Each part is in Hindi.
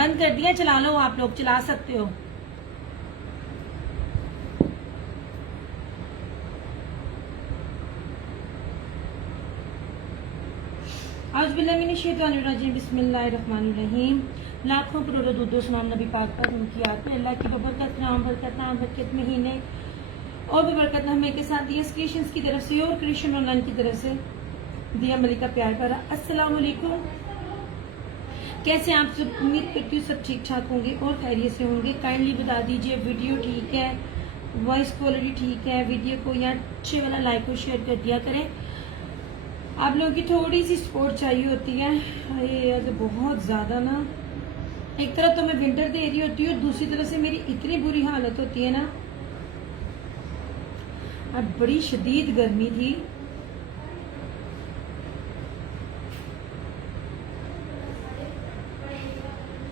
बंद कर दिया, चला लो, आप लोग चला सकते हो। औज़ुबिल्लाहिमिनश्शैतानिर्रजीम, बिस्मिल्लाहिर्रहमानिर्रहीम। लाखों करोड़ों दूधो सलाम नबी पाक पर, उनकी याद पे, अल्लाह की बबरकत नाम बरकत महीने और बबरकत हमें के साथ दिया क्रिएशंस की तरफ से और क्रिएशन ऑनलाइन की तरफ से दिया मलिका प्यार भरा अस्सलाम वालेकुम। कैसे आप सब? उम्मीद करती हूँ सब ठीक ठाक होंगे और खैरियत से होंगे। काइंडली बता दीजिए वीडियो ठीक है, वॉइस क्वालिटी ठीक है, वीडियो को या अच्छे वाला लाइक और शेयर कर दिया करें। आप लोगों की थोड़ी सी सपोर्ट चाहिए होती है। ये तो बहुत ज़्यादा ना, एक तरफ तो मैं विंटर दे रही होती हूँ, दूसरी तरफ से मेरी इतनी बुरी हालत होती है ना। अब बड़ी शदीद गर्मी थी।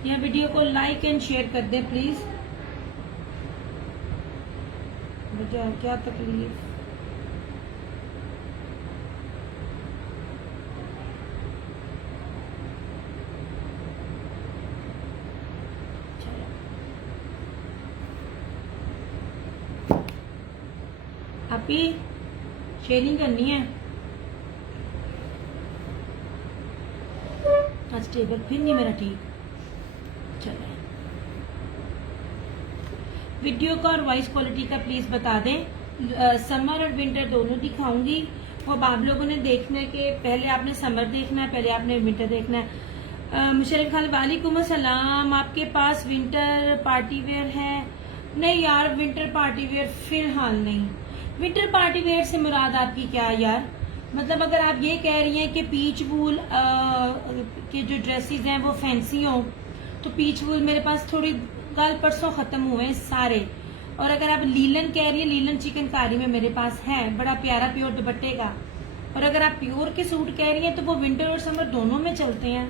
यह वीडियो को लाइक एंड शेयर कर दें प्लीज। मुझे क्या तकलीफ, आप ही शेयरिंग करनी है। आज टेबल फिर नहीं मेरा ठीक। चले, वीडियो का और वॉइस क्वालिटी का प्लीज बता दें। समर और विंटर दोनों दिखाऊंगी। और आप लोगों ने देखने के पहले आपने समर देखना है, पहले आपने विंटर देखना है। मुशर्रफ खान वालेकुम अस्सलाम। आपके पास विंटर पार्टी वेयर है? नहीं यार, विंटर पार्टी वेयर फिलहाल नहीं। विंटर पार्टी वेयर से मुराद आपकी क्या है यार? मतलब अगर आप ये कह रही हैं कि पीच वूल के जो ड्रेसेस हैं वो फैंसी हो, तो पीच वूल मेरे पास थोड़ी कल परसों खत्म हुए हैं सारे। और अगर आप लीलन कह रही है, लीलन चिकनकारी में मेरे पास है, बड़ा प्यारा प्योर दुपट्टे का। और अगर आप प्योर के सूट कह रही हैं तो वो विंटर और समर दोनों में चलते हैं।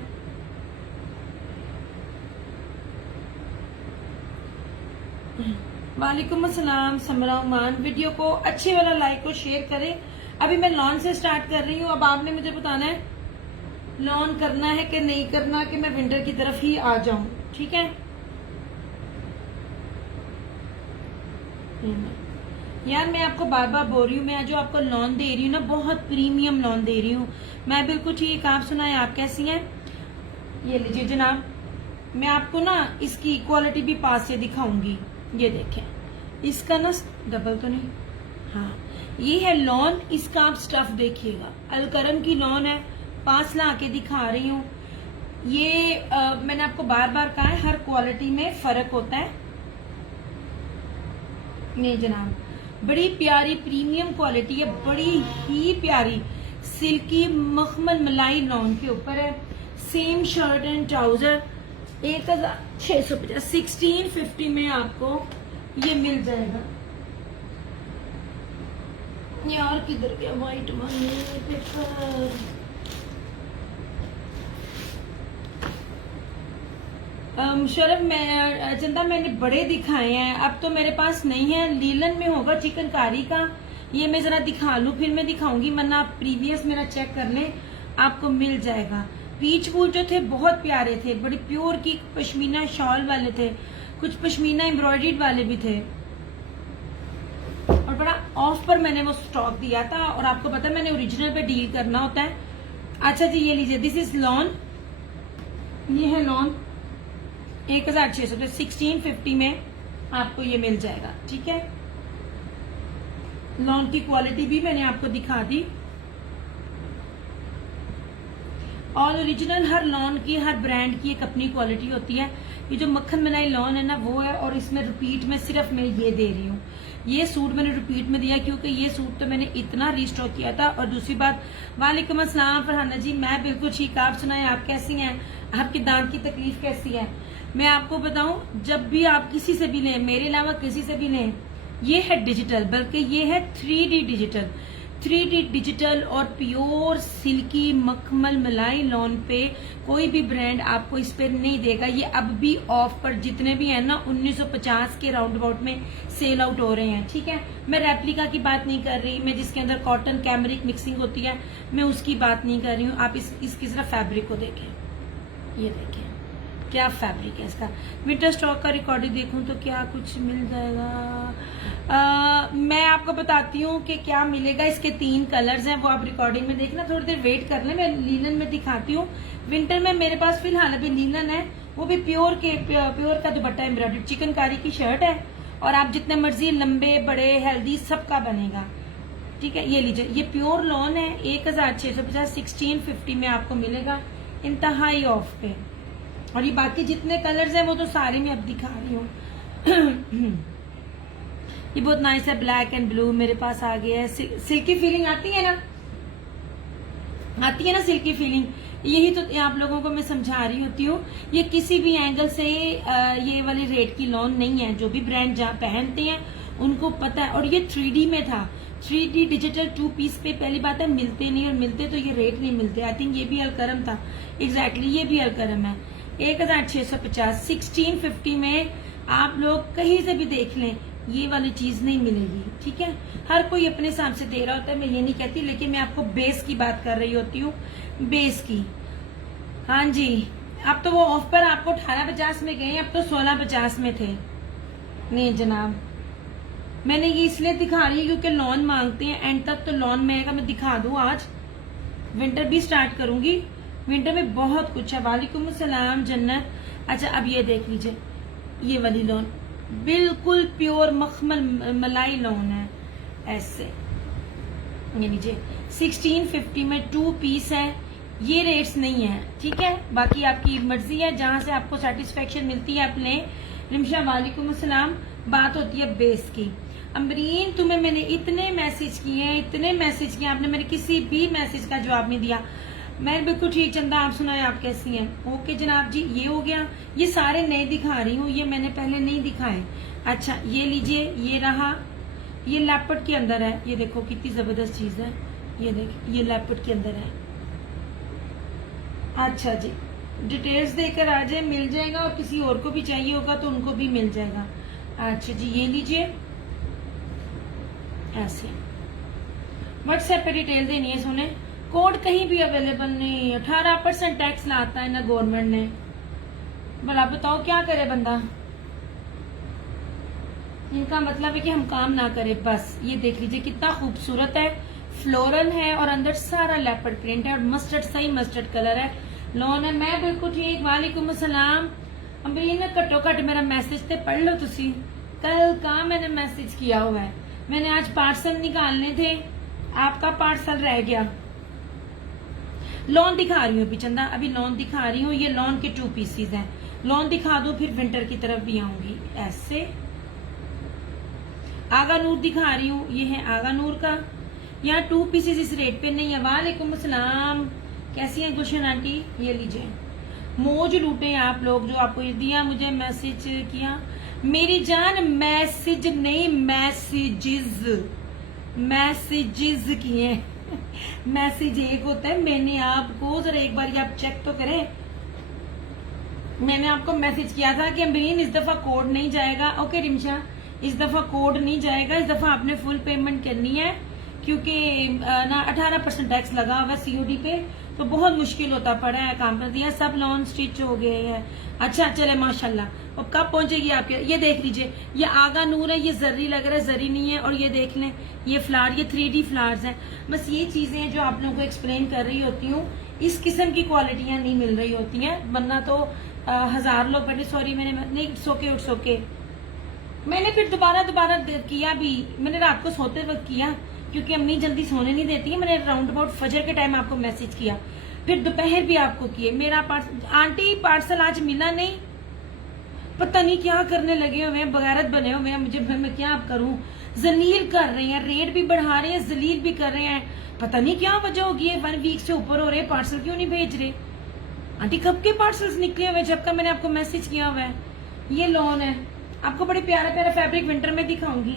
वालेकुम अस्सलाम समरा उमान। वीडियो को अच्छे वाला लाइक और शेयर करें। अभी मैं लॉन से स्टार्ट कर रही हूँ। अब आपने मुझे बताना है लॉन करना है कि नहीं करना, कि मैं विंटर की तरफ ही आ जाऊं। ठीक है यार, मैं आपको बार बार बोल रही हूँ, मैं जो आपको लॉन दे रही हूँ ना, बहुत प्रीमियम लॉन दे रही हूँ मैं। बिल्कुल ठीक। आप सुनाए, आप कैसी हैं? ये लीजिए जनाब, मैं आपको ना इसकी क्वालिटी भी पास से दिखाऊंगी। ये देखें, इसका ना डबल तो नहीं, हाँ ये है लॉन। इसका आप स्टफ देखिएगा, अलकरम की लॉन है। पास ला के दिखा रही हूँ। ये मैंने आपको बार बार कहा है, हर क्वालिटी में फर्क होता है। नहीं जनाब, बड़ी प्यारी प्रीमियम क्वालिटी है, बड़ी ही प्यारी सिल्की मखमल मलाई लॉन के ऊपर है। सेम शर्ट एंड ट्राउजर 1650 1650 में आपको ये मिल जाएगा। यार किधर गया व्हाइट पेपर? शरफ, मैं चंदा मैंने बड़े दिखाए हैं, अब तो मेरे पास नहीं है। लीलन में होगा चिकनकारी का, ये मैं जरा दिखा लूं फिर मैं दिखाऊंगी, वरना आप प्रीवियस मेरा चेक कर लें, आपको मिल जाएगा। पीच वूल जो थे बहुत प्यारे थे, बड़ी प्योर की पश्मीना शॉल वाले थे, कुछ पश्मीना एम्ब्रॉयडर्ड वाले भी थे, और बड़ा ऑफ पर मैंने वो स्टॉक दिया था। और आपको पता है मैंने ओरिजिनल पे डील करना होता है। अच्छा जी, ये लीजिए, दिस इज लॉन। ये है लॉन 1600 1650 में आपको ये मिल जाएगा। ठीक है, लॉन की क्वालिटी भी मैंने आपको दिखा दी। ऑल ओरिजिनल, हर लॉन की, हर ब्रांड की एक अपनी क्वालिटी होती है। ये जो मक्खन मलाई लॉन है ना, वो है। और इसमें रिपीट में सिर्फ मैं ये दे रही हूँ। ये सूट मैंने रिपीट में दिया क्योंकि ये सूट तो मैंने इतना रीस्टॉक किया था। और दूसरी बात, वालेकुम अस्सलाम फरहाना जी, मैं बिल्कुल ठीक। आप सुनाए, आप कैसी हैं? आपकी दांत की तकलीफ कैसी है? मैं आपको बताऊं, जब भी आप किसी से भी लें, मेरे अलावा किसी से भी लें, ये है डिजिटल, बल्कि ये है 3D डिजिटल। 3D डिजिटल और प्योर सिल्की मखमल मलाई लॉन पे कोई भी ब्रांड आपको इस पे नहीं देगा। ये अब भी ऑफ पर जितने भी हैं ना 1950 के राउंड अबाउट में सेल आउट हो रहे हैं। ठीक है, मैं रेप्लिका की बात नहीं कर रही, मैं जिसके अंदर कॉटन कैमरिक मिक्सिंग होती है मैं उसकी बात नहीं कर रही हूँ। आप इसकी सिर्फ फैब्रिक को देखें, ये देखें, क्या फैब्रिक है इसका। विंटर स्टॉक का रिकॉर्डिंग देखूं तो क्या कुछ मिल जाएगा। मैं आपको बताती हूँ कि क्या मिलेगा। इसके 3 कलर्स हैं, वो आप रिकॉर्डिंग में देखना, थोड़ी देर वेट कर लें, मैं लीलन में दिखाती हूँ। विंटर में मेरे पास फिलहाल अभी लीलन है, वो भी प्योर का दुपट्टा एम्ब्रॉयडर्ड चिकनकारी की शर्ट है, और आप जितने मर्जी लंबे बड़े हेल्दी सबका बनेगा, ठीक है। ये लीजिए, ये प्योर लॉन है, 1650 1650 में आपको मिलेगा इंतहाई ऑफ पे। और ये बाकी जितने कलर्स हैं वो तो सारे मैं अब दिखा रही हूँ। ये बहुत नाइस है, ब्लैक एंड ब्लू मेरे पास आ गया है। सिल्की फीलिंग आती है ना सिल्की फीलिंग। यही तो आप लोगों को मैं समझा रही होती हूँ। ये किसी भी एंगल से ये वाले रेट की लॉन नहीं है। जो भी ब्रांड जहाँ पहनते हैं उनको पता है। और ये 3D में था, 3D डिजिटल 2 पीस पे पहली बात है मिलते नहीं, और मिलते तो ये रेट नहीं मिलते। आई थिंक ये भी अलकरम था, एग्जैक्टली ये भी अलकरम है। 1650 1650 में आप लोग कहीं से भी देख लें, ये वाली चीज नहीं मिलेगी, ठीक है। हर कोई अपने हिसाब से दे रहा होता है, मैं ये नहीं कहती, लेकिन मैं आपको बेस की बात कर रही होती हूँ, बेस की। हाँ जी, अब तो वो ऑफ पर आपको 1850 में गए, अब तो 1650 में थे। नहीं जनाब, मैंने ये इसलिए दिखा रही है क्योंकि लॉन मांगते हैं, एंड तक तो लॉन में आएगा। मैं दिखा दूं, आज विंटर भी स्टार्ट करूंगी। विंटर में बहुत कुछ है। वालेकुम सलाम जन्नत। अच्छा, अब ये देख लीजिए, ये वाली लॉन बिल्कुल प्योर मखमल मलाई लॉन है, ऐसे। ये लीजिए 1650 में 2 पीस है। ये रेट्स नहीं है, ठीक है। बाकी आपकी मर्जी है, जहां से आपको सेटिस्फेक्शन मिलती है अपने। रिमशा वालेकुम सलाम। बात होती है बेस की। अमरीन, तुम्हें मैंने इतने मैसेज किए, आपने मेरे किसी भी मैसेज का जवाब नहीं दिया। मैं बिल्कुल ठीक, चंदा आप सुनाए, आप कैसी हैं? ओके जनाब जी, ये हो गया। ये सारे नए दिखा रही हूँ, ये मैंने पहले नहीं दिखाए। अच्छा, ये लीजिए, ये रहा, ये लैपट के अंदर है। ये देखो कितनी जबरदस्त चीज है, ये देख, ये लैपट के अंदर है। अच्छा जी, डिटेल्स देकर आ जाए, मिल जाएगा। और किसी और को भी चाहिए होगा तो उनको भी मिल जाएगा। अच्छा जी, ये लीजिए, ऐसे व्हाट्सएप पे डिटेल देनी है। सुने, कोड कहीं भी अवेलेबल नहीं। 18% टैक्स लाता है ना गवर्नमेंट ने। भला बताओ क्या करे बंदा। इनका मतलब है कि हम काम ना करें बस। ये देख लीजिए कितना खूबसूरत है, फ्लोरल है और अंदर सारा लेपर्ड प्रिंट है और मस्टर्ड, सही मस्टर्ड कलर है, लॉन है। मैं बिल्कुल ठीक। वालेकुम अस्सलाम। अम्बरीन, घट्टो घट मेरा मैसेज ते पढ़ लो तुसी। कल का मैंने मैसेज किया हुआ है। मैंने आज पार्सल निकालने थे, आपका पार्सल रह गया। लॉन दिखा रही हूँ अभी चंदा, अभी लॉन दिखा रही हूँ। ये लॉन के 2 पीसीज हैं। लॉन दिखा दो, फिर विंटर की तरफ भी आऊंगी। ऐसे आगा नूर दिखा रही हूँ, ये है आगा नूर का। यहाँ 2 पीसेस इस रेट पे नहीं है। वालेकुम अस्सलाम, कैसी हैं गुलशन आंटी? ये लीजिए, मौज लूटे आप लोग। जो आपको दिया, मुझे मैसेज किया मेरी जान, मैसेज नहीं मैसेजेस किए। मैसेज एक होता है। मैंने आपको जरा एक बार आप चेक तो करें, मैंने आपको मैसेज किया था कि अम्बरीन इस दफा कोड नहीं जाएगा। ओके रिमशा, इस दफा कोड नहीं जाएगा, इस दफा आपने फुल पेमेंट करनी है, क्योंकि ना 18% टैक्स लगा हुआ सीओडी पे, तो बहुत मुश्किल होता पड़ा है काम कर दिया। सब लॉन स्टिच हो गए हैं। अच्छा चले माशाल्लाह। अब कब पहुंचेगी आपके? ये देख लीजिए, ये आगा नूर है, ये जर्री लग रहा है, जर्री नहीं है। और ये देख लें, ये फ्लावर, ये 3D फ्लावर्स हैं। बस ये चीजें हैं जो आप लोगों को एक्सप्लेन कर रही होती हूँ। इस किस्म की क्वालिटियां नहीं मिल रही होती हैं, वरना तो 1000 लोग बैठे। सॉरी, मैंने नहीं, इट्स ओके। मैंने फिर दोबारा किया भी, मैंने रात को सोते वक्त किया, क्योंकि अम्मी जल्दी सोने नहीं देती है। मैंने राउंड अबाउट फजर के टाइम आपको मैसेज किया, फिर दोपहर भी आपको किए। मेरा आंटी पार्सल आज मिला नहीं, पता नहीं क्या करने लगे हुए हैं, बगैरत बने हुए हैं। मुझे मैं क्या आप करूं, जलील कर रहे हैं, रेट भी बढ़ा रहे हैं, जलील भी कर रहे हैं। पता नहीं क्या वजह होगी है, 1 वीक से ऊपर हो रहे, पार्सल क्यों नहीं भेज रहे? आंटी कब के पार्सल्स निकले हुए, जब का मैंने आपको मैसेज किया हुआ है। ये लॉन है, आपको बड़े प्यारा प्यारा फैब्रिक विंटर में दिखाऊंगी।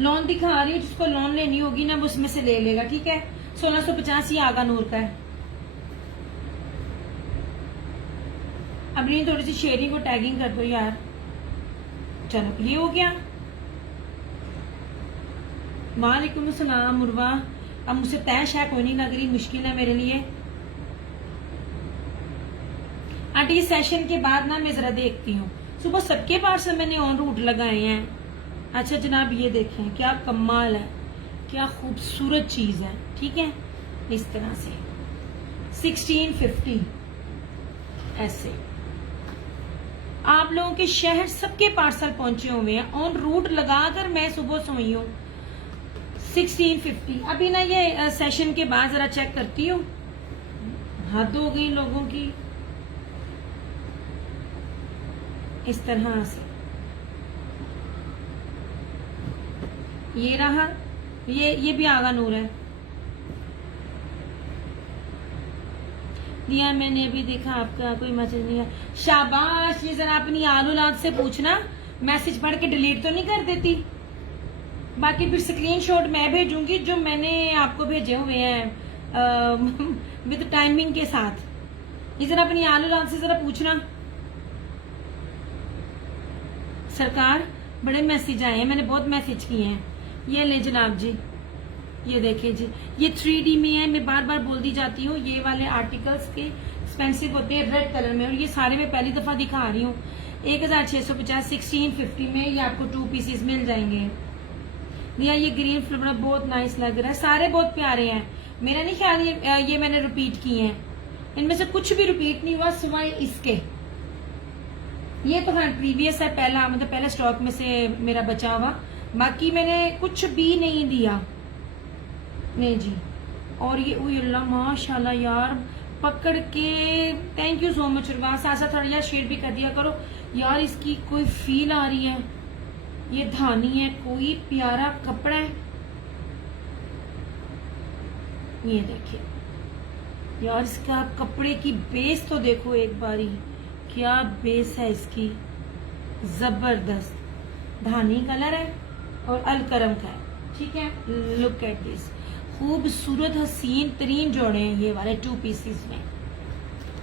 लॉन दिखा रही हूँ, जिसको लॉन लेनी होगी ना वो उसमें से ले लेगा, ठीक है। 1650 ये आगा नूर का है। अब नहीं, थोड़ी सी शेयरिंग को टैगिंग कर दो यार। चलो ये हो गया। वालेकुम अस्सलाम मुरवा। अब मुझसे तैश है कोई नहीं लग रही, मुश्किल है मेरे लिए। आंटी सेशन के बाद ना मैं जरा देखती हूँ, सुबह सबके पार्सल मैंने ऑन रूट लगाए हैं। अच्छा जनाब ये देखें क्या कमाल है, क्या खूबसूरत चीज है। ठीक है, इस तरह से 1650 ऐसे आप लोगों के शहर सबके पार्सल पहुंचे हुए हैं, ऑन रूट लगाकर मैं सुबह सोई हूँ। 1650 अभी ना ये सेशन के बाद जरा चेक करती हूँ, हद हो गई लोगों की। इस तरह से ये रहा, ये भी आगा नूर है। दिया मैंने अभी देखा, आपका कोई मैसेज नहीं है। शाबाश, ये जरा अपनी आलूलाद से पूछना, मैसेज पढ़ के डिलीट तो नहीं कर देती। बाकी फिर स्क्रीनशॉट मैं भेजूंगी जो मैंने आपको भेजे हुए हैं विद टाइमिंग के साथ। ये जरा अपनी आलूलाद से जरा पूछना। सरकार बड़े मैसेज आए हैं, मैंने बहुत मैसेज किए हैं। ये ले जनाब जी, ये देखिए जी, ये 3D में है। मैं बार बार बोलती जाती हूँ, ये वाले आर्टिकल्स के एक्सपेंसिव होते हैं रेड कलर में, और ये सारे मैं पहली दफा दिखा रही हूँ। 1650 1650 में ये आपको 2 पीसेस मिल जाएंगे। ये ग्रीन फ्लावर बहुत नाइस लग रहा है, सारे बहुत प्यारे हैं। मेरा नहीं ख्याल ये मैंने रिपीट किए हैं, इनमें से कुछ भी रिपीट नहीं हुआ सिवाय इसके। ये तो हाँ प्रीवियस है, पहला मतलब पहले स्टॉक में से मेरा बचा हुआ, बाकी मैंने कुछ भी नहीं दिया नहीं जी। और ये अल्लाह माशाल्लाह यार, पकड़ के थैंक यू सो मच। साथ साथ थोड़ा यार शेयर भी कर दिया करो यार, इसकी कोई फील आ रही है। ये धानी है, कोई प्यारा कपड़ा है। ये देखिए यार, इसका कपड़े की बेस तो देखो एक बारी, क्या बेस है इसकी, जबरदस्त धानी कलर है और अलकरम का है। ठीक है, लुक एट दिस, खूबसूरत हसीन तरीन जोड़े हैं ये वाले 2 पीसेस में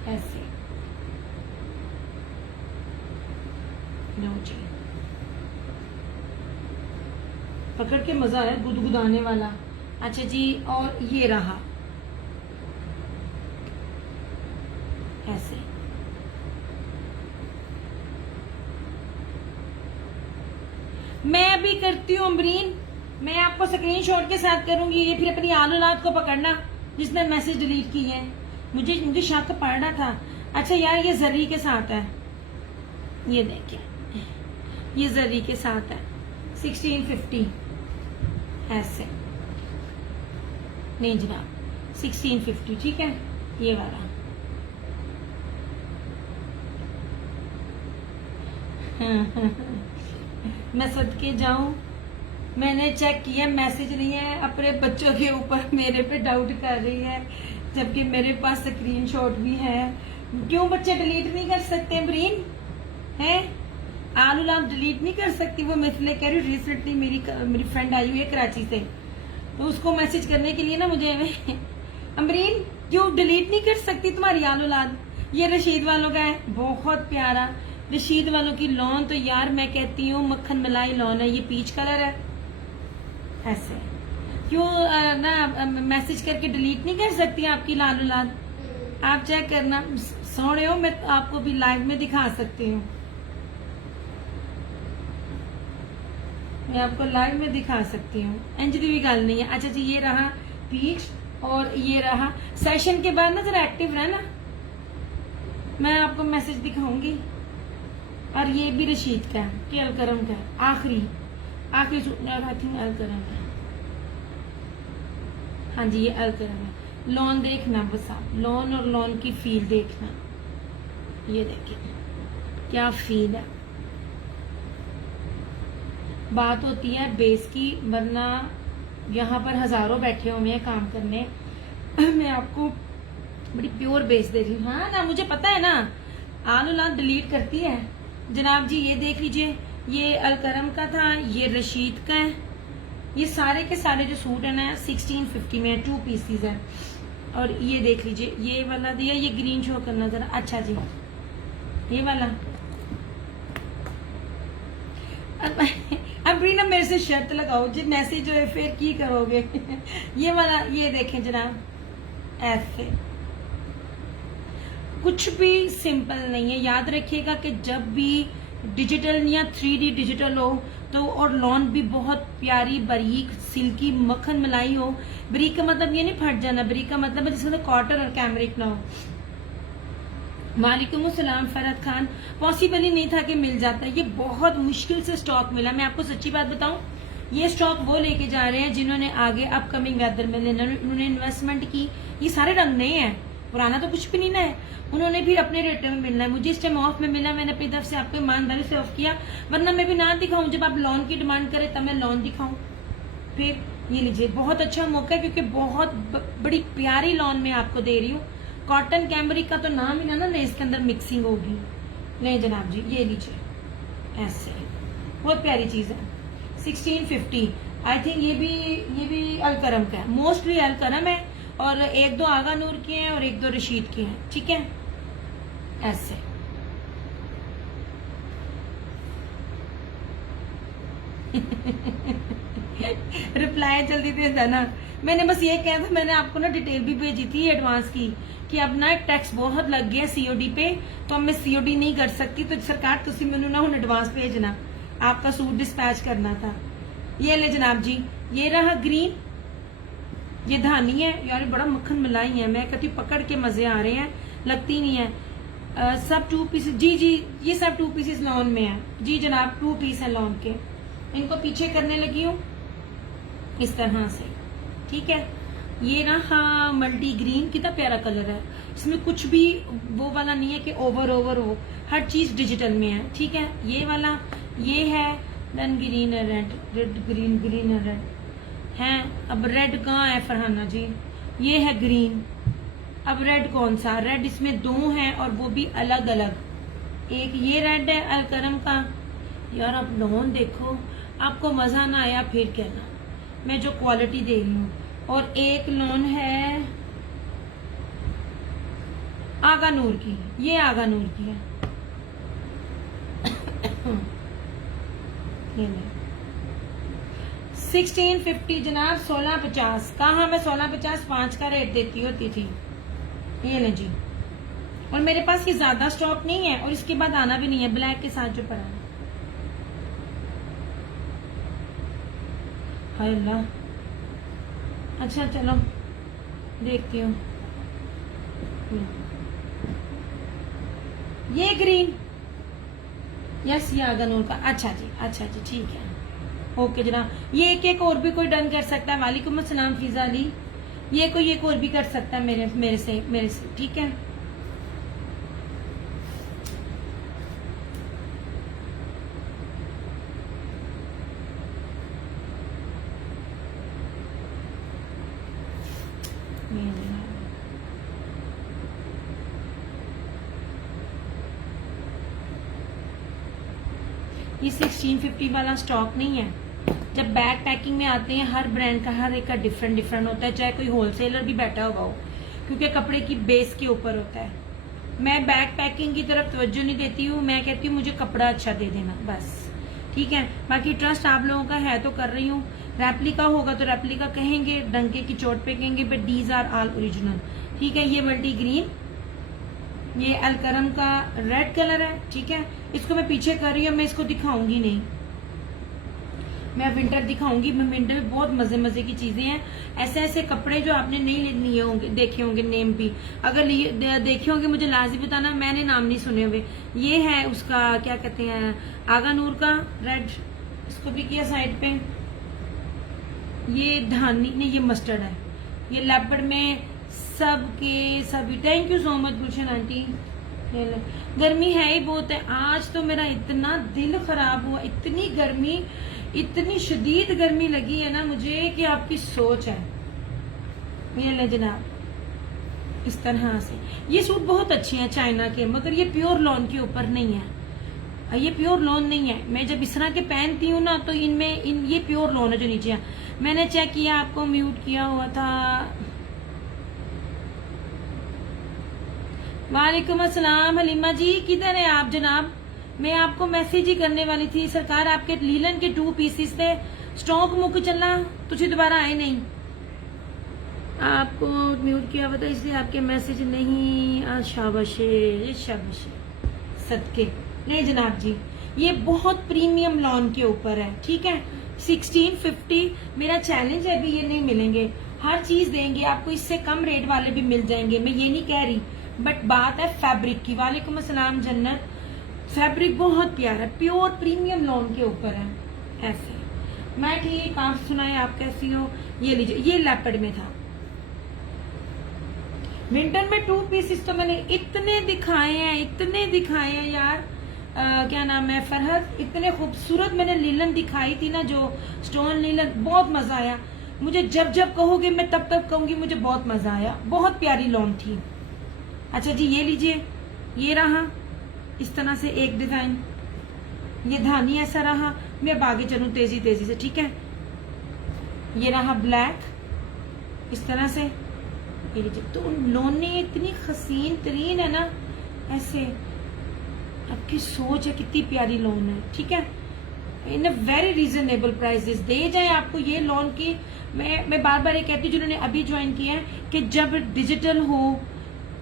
ऐसे। लो जी, पकड़ के मजा है, गुदगुदाने वाला। अच्छा जी, और ये रहा ऐसे। मैं अभी करती हूँ अमरीन, मैं आपको स्क्रीनशॉट के साथ करूंगी। ये फिर अपनी आलूलाद को पकड़ना जिसने मैसेज डिलीट की है। मुझे शक पड़ रहा था। अच्छा यार, ये जरी के साथ है, ये देखिए ये जरी के साथ है 1650 ऐसे। नहीं जनाब 1650 ठीक है, ये वाला। मैं सदके जाऊं, मैंने चेक किया मैसेज नहीं है, अपने बच्चों के ऊपर मेरे पे डाउट कर रही है, जबकि मेरे पास स्क्रीनशॉट भी है। क्यों बच्चे डिलीट नहीं कर सकते ब्रीन हैं? आलूलाद डिलीट नहीं कर सकती वो? मैं इसलिए कह रही हूँ, रिसेंटली मेरी फ्रेंड आई हुई है कराची से, तो उसको मैसेज करने के लिए ना मुझे अमरीन क्यों डिलीट नहीं कर सकती तुम्हारी आलूलाद? ये रशीद वालों का है, बहुत प्यारा रशीद वालों की लॉन। तो यार मैं कहती हूँ मक्खन मलाई लॉन है, ये पीच कलर है ऐसे। क्यों ना मैसेज करके डिलीट नहीं कर सकती आपकी लालूलाद? आप चेक करना, सुन रहे हो, मैं आपको भी लाइव में दिखा सकती हूँ, मैं आपको लाइव में दिखा सकती हूँ। अंजलि भी गल नहीं है। अच्छा जी, ये रहा पीच और ये रहा। सेशन के बाद ना जरा एक्टिव रहना, मैं आपको मैसेज दिखाऊंगी। और ये भी रशीद का है, कि अलकरम का है, आखिरी सूट अलकरम है। हाँ जी, ये अलकरम है। लॉन देखना बस आप, लॉन और लॉन की फील देखना। ये देखिए क्या फील है। बात होती है बेस की, वरना यहाँ पर हजारों बैठे हुए हैं काम करने। मैं आपको बड़ी प्योर बेस दे रही हूँ। हाँ ना, मुझे पता है ना, आलूलाद डिलीट करती है। जनाब जी ये देख लीजिए, ये अलकरम का था, ये रशीद का है। ये सारे के सारे जो सूट है ना 1650 में 2 पीसीज है। और ये देख लीजिए, ये वाला दिया, ये ग्रीन शो करना जरा। अच्छा जी, ये वाला अब रीना मेरे से शर्त लगाओ जी, मैसेज जो है फिर की करोगे। ये वाला, ये देखें जनाब ऐसे। कुछ भी सिंपल नहीं है। याद रखिएगा कि जब भी डिजिटल या 3D डिजिटल हो तो, और लॉन भी बहुत प्यारी बारीक सिल्की मक्खन मलाई हो। बारीक का मतलब ये नहीं फट जाना, बारीक का मतलब है जिसके अंदर कॉटन और कैमरिक ना हो। वालेकुम अस्सलाम फरहत खान, पॉसिबल ही नहीं था कि मिल जाता, ये बहुत मुश्किल से स्टॉक मिला। मैं आपको सच्ची बात बताऊं, ये स्टॉक वो लेके जा रहे हैं जिन्होंने आगे अपकमिंग वेदर में लेना, उन्होंने इन्वेस्टमेंट की। ये सारे रंग नहीं है, पुराना तो कुछ भी नहीं ना है, उन्होंने भी अपने रेट में मिलना है। मुझे इस टाइम ऑफ में मिला, मैंने अपनी तरफ से आपको ईमानदारी से ऑफ किया, वरना मैं भी ना दिखाऊं। जब आप लॉन की डिमांड करें तब मैं लॉन दिखाऊं। फिर ये लीजिए, बहुत अच्छा मौका है क्योंकि बहुत बड़ी प्यारी लॉन में आपको दे रही हूँ। कॉटन कैमरिक का तो नाम ही ना ना इसके अंदर मिक्सिंग होगी। नहीं जनाब जी, ये लीजिए, ऐसे बहुत प्यारी चीज है। 1650, आई थिंक ये भी अलकरम का है, मोस्टली अलकरम है, और एक दो आगा नूर के हैं और एक दो रशीद के हैं, ठीक है। ऐसे रिप्लाई जल्दी दे देना। मैंने बस ये कहा था, मैंने आपको ना डिटेल भी भेजी थी एडवांस की कि अब ना टैक्स बहुत लग गया सीओडी पे, तो अब मैं सीओडी नहीं कर सकती, तो सरकार तुसी मैनू ना हुन एडवांस भेजना, आपका सूट डिस्पैच करना था। ये ले जनाब जी, ये रहा ग्रीन, ये धानी है यार, बड़ा मक्खन मलाई है, मैं कहती पकड़ के मजे आ रहे हैं, लगती नहीं है। सब 2 पीसेस, जी जी, ये सब 2 पीसेस लॉन में है जी जनाब, 2 पीस है लॉन के। इनको पीछे करने लगी हूँ इस तरह से, ठीक है। ये रहा मल्टी ग्रीन, कितना प्यारा कलर है, इसमें कुछ भी वो वाला नहीं है कि ओवर हो, हर चीज डिजिटल में है, ठीक है। ये वाला ये है, देन ग्रीन है, रेड ग्रीन, ग्रीन है, रेड है। अब रेड कहाँ है फरहाना जी, ये है ग्रीन। अब रेड कौन सा, रेड इसमें 2 हैं और वो भी अलग अलग। एक ये रेड है अलकरम का, यार आप लॉन देखो, आपको मजा ना आया फिर कहना, मैं जो क्वालिटी दे रही हूँ। और एक लॉन है आगा नूर की, ये आगा नूर की है। ये 1650 जनाब, 1650। कहा मैं 1650 5 का रेट देती होती थी। ये ले जी, और मेरे पास ये ज्यादा स्टॉक नहीं है और इसके बाद आना भी नहीं है, ब्लैक के साथ जो पड़ा है। हाय अल्लाह, अच्छा चलो देखती हूँ। ये ग्रीन, यस ये आगा नूर का, अच्छा जी ठीक है, ओके जनाब। ये एक और भी कोई डन कर सकता है। वालेकुम अस्सलाम फिजा अली, ये कोई एक और भी कर सकता है मेरे से, ठीक है। ये 1650 वाला स्टॉक नहीं है। जब बैग पैकिंग में आते हैं, हर ब्रांड का हर एक का डिफरेंट होता है, चाहे कोई होलसेलर भी बैठा हुआ हो, क्योंकि कपड़े की बेस के ऊपर होता है। मैं बैग पैकिंग की तरफ तवज्जो नहीं देती हूँ, मैं कहती हूँ मुझे कपड़ा अच्छा दे देना बस, ठीक है। बाकी ट्रस्ट आप लोगों का है तो कर रही हूँ। रेप्लिका होगा तो रेप्लिका कहेंगे, डंके की चोट पे कहेंगे, but these are all original, ठीक है। ये मल्टी ग्रीन, ये अलकरम का रेड कलर है, ठीक है। इसको मैं पीछे कर रही हूँ, मैं इसको दिखाऊंगी नहीं, मैं विंटर दिखाऊंगी। मैं विंटर में बहुत मजे की चीजें हैं, ऐसे ऐसे कपड़े जो आपने नहीं लिए होंगे, देखे होंगे, नेम भी अगर देखे होंगे मुझे लाजिम बताना, मैंने नाम नहीं सुने हुए। ये है उसका क्या कहते हैं, आगा नूर का रेड, इसको भी किया साइड पे। ये धानी नहीं, ये मस्टर्ड है, ये लेपर्ड में सभी। Thank you so much Gulshan aunty. गर्मी है ही बहुत है, आज तो मेरा इतना दिल खराब हुआ, इतनी गर्मी, इतनी शदीद गर्मी लगी है ना मुझे कि आपकी सोच है। ये ले जनाब, इस तरह से ये सूट बहुत अच्छे हैं चाइना के, मगर ये प्योर लॉन के ऊपर नहीं है, ये प्योर लॉन नहीं है। मैं जब इस तरह के पहनती हूँ ना तो ये प्योर लॉन है जो नीचे है। मैंने चेक किया, आपको म्यूट किया हुआ था। वालेकुम अस्सलाम हलीमा जी, किधर है आप जनाब? मैं आपको मैसेज ही करने वाली थी सरकार, आपके लीलन के 2 पीसेस थे, स्टॉक मुक चला, तुझे दोबारा आए नहीं। आपको म्यूट किया हुआ था इसलिए आपके मैसेज नहीं। शाबाशे शाबाशे सदके। नहीं जनाब जी, ये बहुत प्रीमियम लॉन के ऊपर है, ठीक है। 1650 मेरा चैलेंज है, अभी ये नहीं मिलेंगे, हर चीज देंगे आपको, इससे कम रेट वाले भी मिल जाएंगे, मैं ये नहीं कह रही, बट बात है फैब्रिक की। वालेकुम अस्सलाम जन्नत। फैब्रिक बहुत प्यारा, प्योर प्रीमियम लॉन के ऊपर है। ऐसे मैं ठीक, आप सुनाए, आप कैसी हो? ये लीजिए, ये लेपर्ड में था। विंटर में 2 पीसेस तो मैंने इतने दिखाए हैं यार। क्या नाम है फरहत, इतने खूबसूरत मैंने लीलन दिखाई थी ना, जो स्टोन लीलन, बहुत मजा आया मुझे। जब जब कहोगे मैं तब तब कहूंगी, मुझे बहुत मजा आया, बहुत प्यारी लॉन थी। अच्छा जी, ये लीजिए, ये रहा इस तरह से एक डिजाइन, ये धानी ऐसा रहा। मैं अब आगे चलूं तेजी तेजी से, ठीक है। ये रहा ब्लैक इस तरह से, ये लीजिए। तो लॉन इतनी हसीन तरीन है ना, ऐसे आपकी सोच है कितनी प्यारी लॉन है, ठीक है। इन अ वेरी रीजनेबल प्राइसेस दे जाए आपको ये लॉन की। मैं बार बार ये कहती हूँ जिन्होंने अभी ज्वाइन किया है कि जब डिजिटल हो,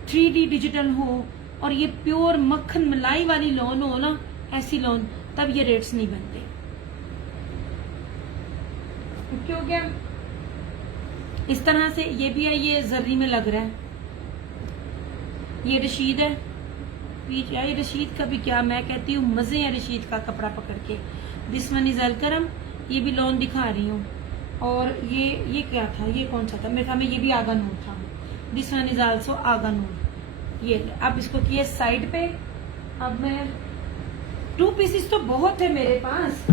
3D डिजिटल हो और ये प्योर मक्खन मलाई वाली लॉन हो ना, ऐसी लॉन, तब ये रेट्स नहीं बनते। क्यों क्या इस तरह से ये भी है, ये जर्री में लग रहा है, ये रशीद है पीच। ये रशीद का भी क्या, मैं कहती हूँ मजे हैं रशीद का कपड़ा पकड़ के। दिस वन इज अलकरम, ये भी लॉन दिखा रही हूँ। और ये क्या था, ये कौन सा था, मेरे ख्याल में ये भी आगा नूर था। दिस वन इज आल्सो आगा नूर। ये अब इसको किए साइड पे। अब मैं 2 पीसेस तो बहुत है मेरे पास।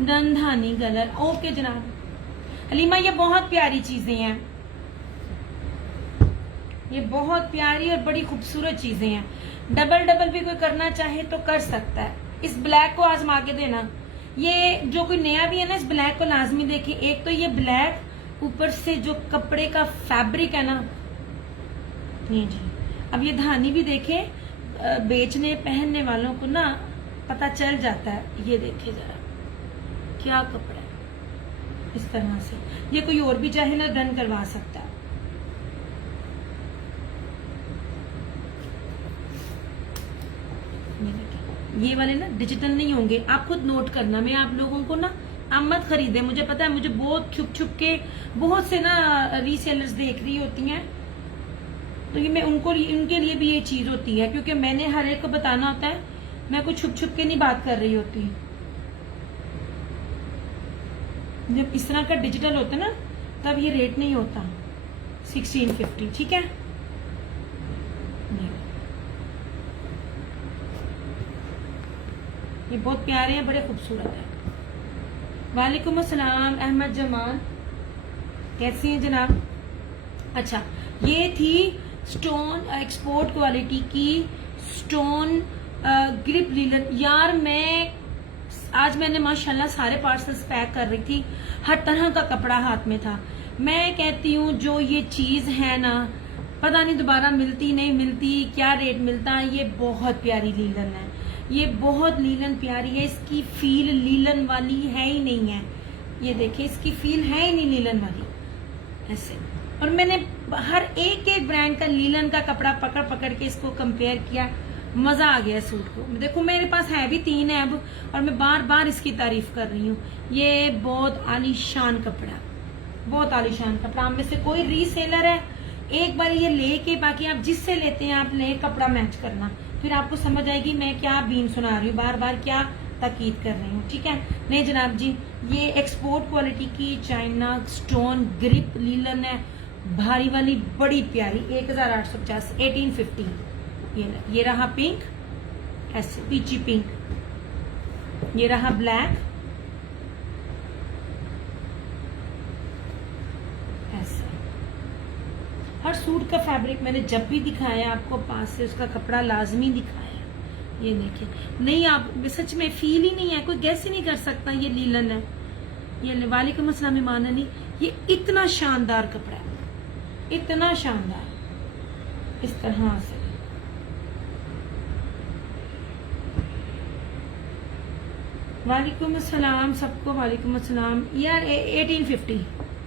गंधानी कलर, ओके जनाब हलीमा, ये बहुत प्यारी चीजें हैं, ये बहुत प्यारी और बड़ी खूबसूरत चीजें हैं। डबल डबल भी कोई करना चाहे तो कर सकता है। इस ब्लैक को आजमा के देना, ये जो कोई नया भी है ना, इस ब्लैक को लाजमी देखे। एक तो ये ब्लैक, ऊपर से जो कपड़े का फैब्रिक है ना, ये जी। अब ये धानी भी देखे, बेचने पहनने वालों को ना पता चल जाता है। ये देखे जरा क्या कपड़ा है, इस तरह से। ये कोई और भी चाहे ना डन करवा सकता है। ये वाले ना डिजिटल नहीं होंगे, आप खुद नोट करना। मैं आप लोगों को ना, आप मत खरीदे, मुझे पता है, मुझे बहुत छुप छुप के बहुत से ना रीसेलर्स देख रही होती हैं, तो ये मैं उनके लिए भी ये चीज होती है, क्योंकि मैंने हर एक को बताना होता है, मैं कुछ छुप छुप के नहीं बात कर रही होती। जब इस तरह का डिजिटल होता है ना, तब ये रेट नहीं होता 1650, ठीक है। ये बहुत प्यारे हैं, बड़े खूबसूरत हैं। वालेकुम अस्सलाम अहमद जमाल, कैसी हैं जनाब? अच्छा, ये थी स्टोन एक्सपोर्ट क्वालिटी की स्टोन ग्रिप लीलन। यार मैंने माशाल्लाह सारे पार्सल्स पैक कर रही थी, हर तरह का कपड़ा हाथ में था। मैं कहती हूँ जो ये चीज है ना, पता नहीं दोबारा मिलती नहीं मिलती, क्या रेट मिलता है। ये बहुत प्यारी लीलन है, ये बहुत लीलन प्यारी है, इसकी फील लीलन वाली है ही नहीं है। ये देखिए, इसकी फील है ही नहीं लीलन वाली ऐसे। और मैंने हर एक ब्रांड का लीलन का कपड़ा पकड़ पकड़ के इसको कंपेयर किया, मजा आ गया सूट को। देखो मेरे पास है भी 3 है अब, और मैं बार बार इसकी तारीफ कर रही हूँ। ये बहुत आलीशान कपड़ा, बहुत आलीशान कपड़ा। आप में से कोई रीसेलर है, एक बार ये लेके, बाकी आप जिससे लेते हैं आप ले, कपड़ा मैच करना, फिर आपको समझ आएगी मैं क्या बीन सुना रही हूँ, बार बार क्या ताकीद कर रही हूँ, ठीक है। नहीं जनाब जी, ये एक्सपोर्ट क्वालिटी की चाइना स्टोन ग्रिप लीलन है, भारी वाली, बड़ी प्यारी, 1850, 1850। ये रहा पिंक, ऐसे पीची पिंक, ये रहा ब्लैक, ऐसे। हर सूट का फैब्रिक मैंने जब भी दिखाया आपको पास से, उसका कपड़ा लाजमी दिखाया। ये देखिए, नहीं आप सच में फील ही नहीं है, कोई गैस ही नहीं कर सकता ये लीलन है। ये वालेकुम अस्सलाम ईमान अली, ये इतना शानदार कपड़ा है, इतना शानदार, इस तरह से। वालेकुम अस्सलाम सबको, वालेकुम अस्सलाम। यार 1850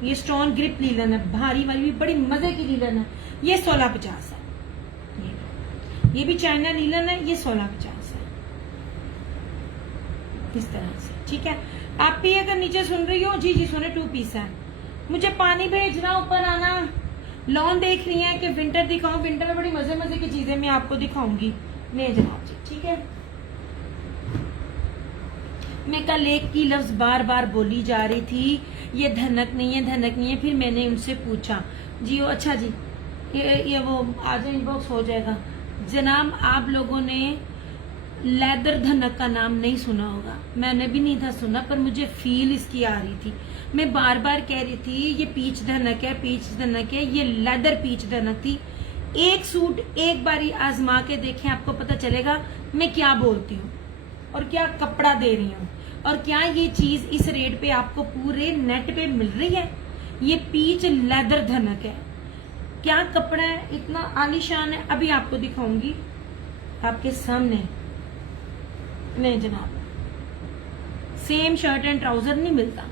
ये स्टोन ग्रिप लीलन है, भारी वाली भी बड़ी मजे की लीलन है। ये 1650 है। ये भी चाइना लीलन है, ये 1650 है। इस तरह से, ठीक है। आप भी अगर नीचे सुन रही हो, जी जी सुने, 2 पीस है। मुझे पानी भेजना, ऊपर आना। लॉन देख रही है कि विंटर दिखाऊं? विंटर में बड़ी मजे मजे की चीजें मैं आपको दिखाऊंगी। नहीं जनाब जी, ठीक है। मैं कल एक की लफ्ज बार बार बोली जा रही थी, ये धनक नहीं है, धनक नहीं है। फिर मैंने उनसे पूछा, जी वो अच्छा जी ये वो आज इनबॉक्स हो जाएगा। जनाब आप लोगों ने लेदर धनक का नाम नहीं सुना होगा, मैंने भी नहीं था सुना, पर मुझे फील इसकी आ रही थी। मैं बार बार कह रही थी ये पीच धनक है, पीच धनक है। ये लेदर पीच धनक थी। एक सूट एक बारी आजमा के देखें, आपको पता चलेगा मैं क्या बोलती हूँ और क्या कपड़ा दे रही हूँ, और क्या ये चीज इस रेट पे आपको पूरे नेट पे मिल रही है। ये पीच लेदर धनक है, क्या कपड़ा है, इतना आलीशान है। अभी आपको दिखाऊंगी आपके सामने। नहीं जनाब, सेम शर्ट एंड ट्राउजर नहीं मिलता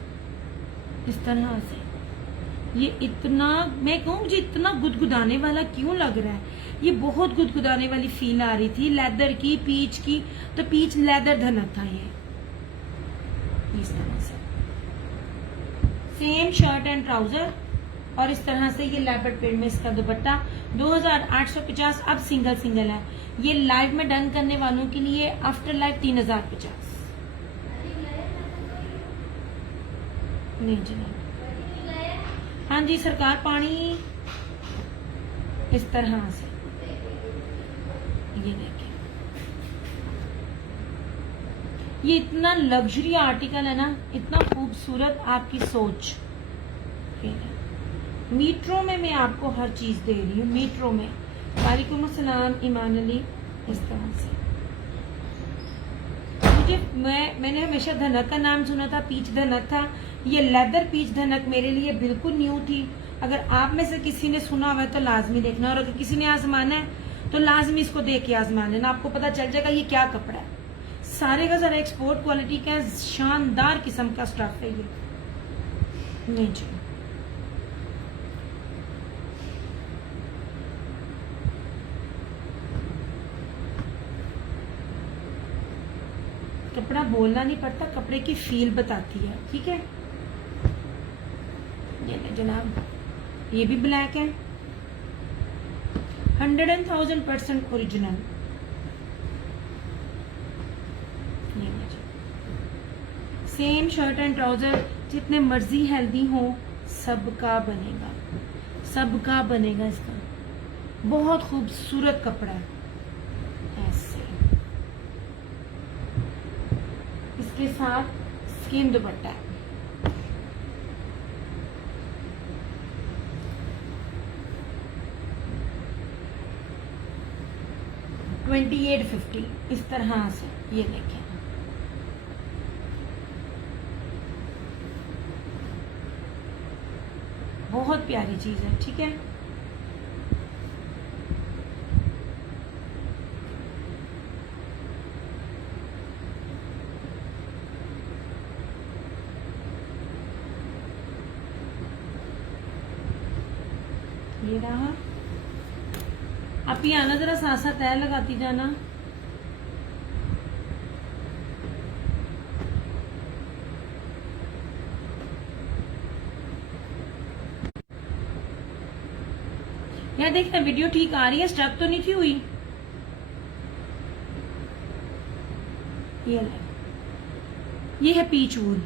इस तरह से। ये इतना, मैं कहूँ मुझे इतना गुदगुदाने वाला क्यों लग रहा है। ये बहुत गुदगुदाने वाली फील आ रही थी, लेदर की, पीच की। तो पीच लेदर धनक था ये, इस तरह से सेम शर्ट एंड ट्राउजर। और इस तरह से ये लेपर्ड प्रिंट में इसका दुपट्टा 2850। अब सिंगल सिंगल है। ये लाइव में डन करने वालों के लिए आफ्टर लाइव 3050। नहीं जी नहीं, हाँ जी सरकार, पानी इस तरह से। ये देखिए, ये इतना लग्जरी आर्टिकल है ना, इतना खूबसूरत। आपकी सोच, मीट्रो में मैं आपको हर चीज दे रही हूँ, मीट्रो में। वालेकुम अस्सलाम ईमान अली। इस तरह से मैंने हमेशा धनक का नाम सुना था, पीच धनक था। ये लेदर पीच धनक मेरे लिए बिल्कुल न्यू थी। अगर आप में से किसी ने सुना हुआ है तो लाजमी देखना, और अगर किसी ने आजमाना है तो लाजमी इसको देख के आजमा लेना, आपको पता चल जाएगा ये क्या कपड़ा है। सारे का सारा एक्सपोर्ट क्वालिटी का शानदार किस्म का स्टफ है ये। नहीं जी, कपड़ा बोलना नहीं पड़ता, कपड़े की फील बताती है, ठीक है। ये जनाब, ये भी ब्लैक है, 100,000% original. Same shirt and trouser, जितने मर्जी हेल्दी हो, सबका बनेगा, सबका बनेगा। इसका बहुत खूबसूरत कपड़ा है, ऐसे इसके साथ स्किन दुपट्टा है। $2850 इस तरह से। ये देखें, बहुत प्यारी चीज है, ठीक है। ये रहा। आप ये आना, जरा साथ साथ तय लगाती जाना। यार देखना, वीडियो ठीक आ रही है, स्टक तो नहीं थी हुई। ये है पीच वूल,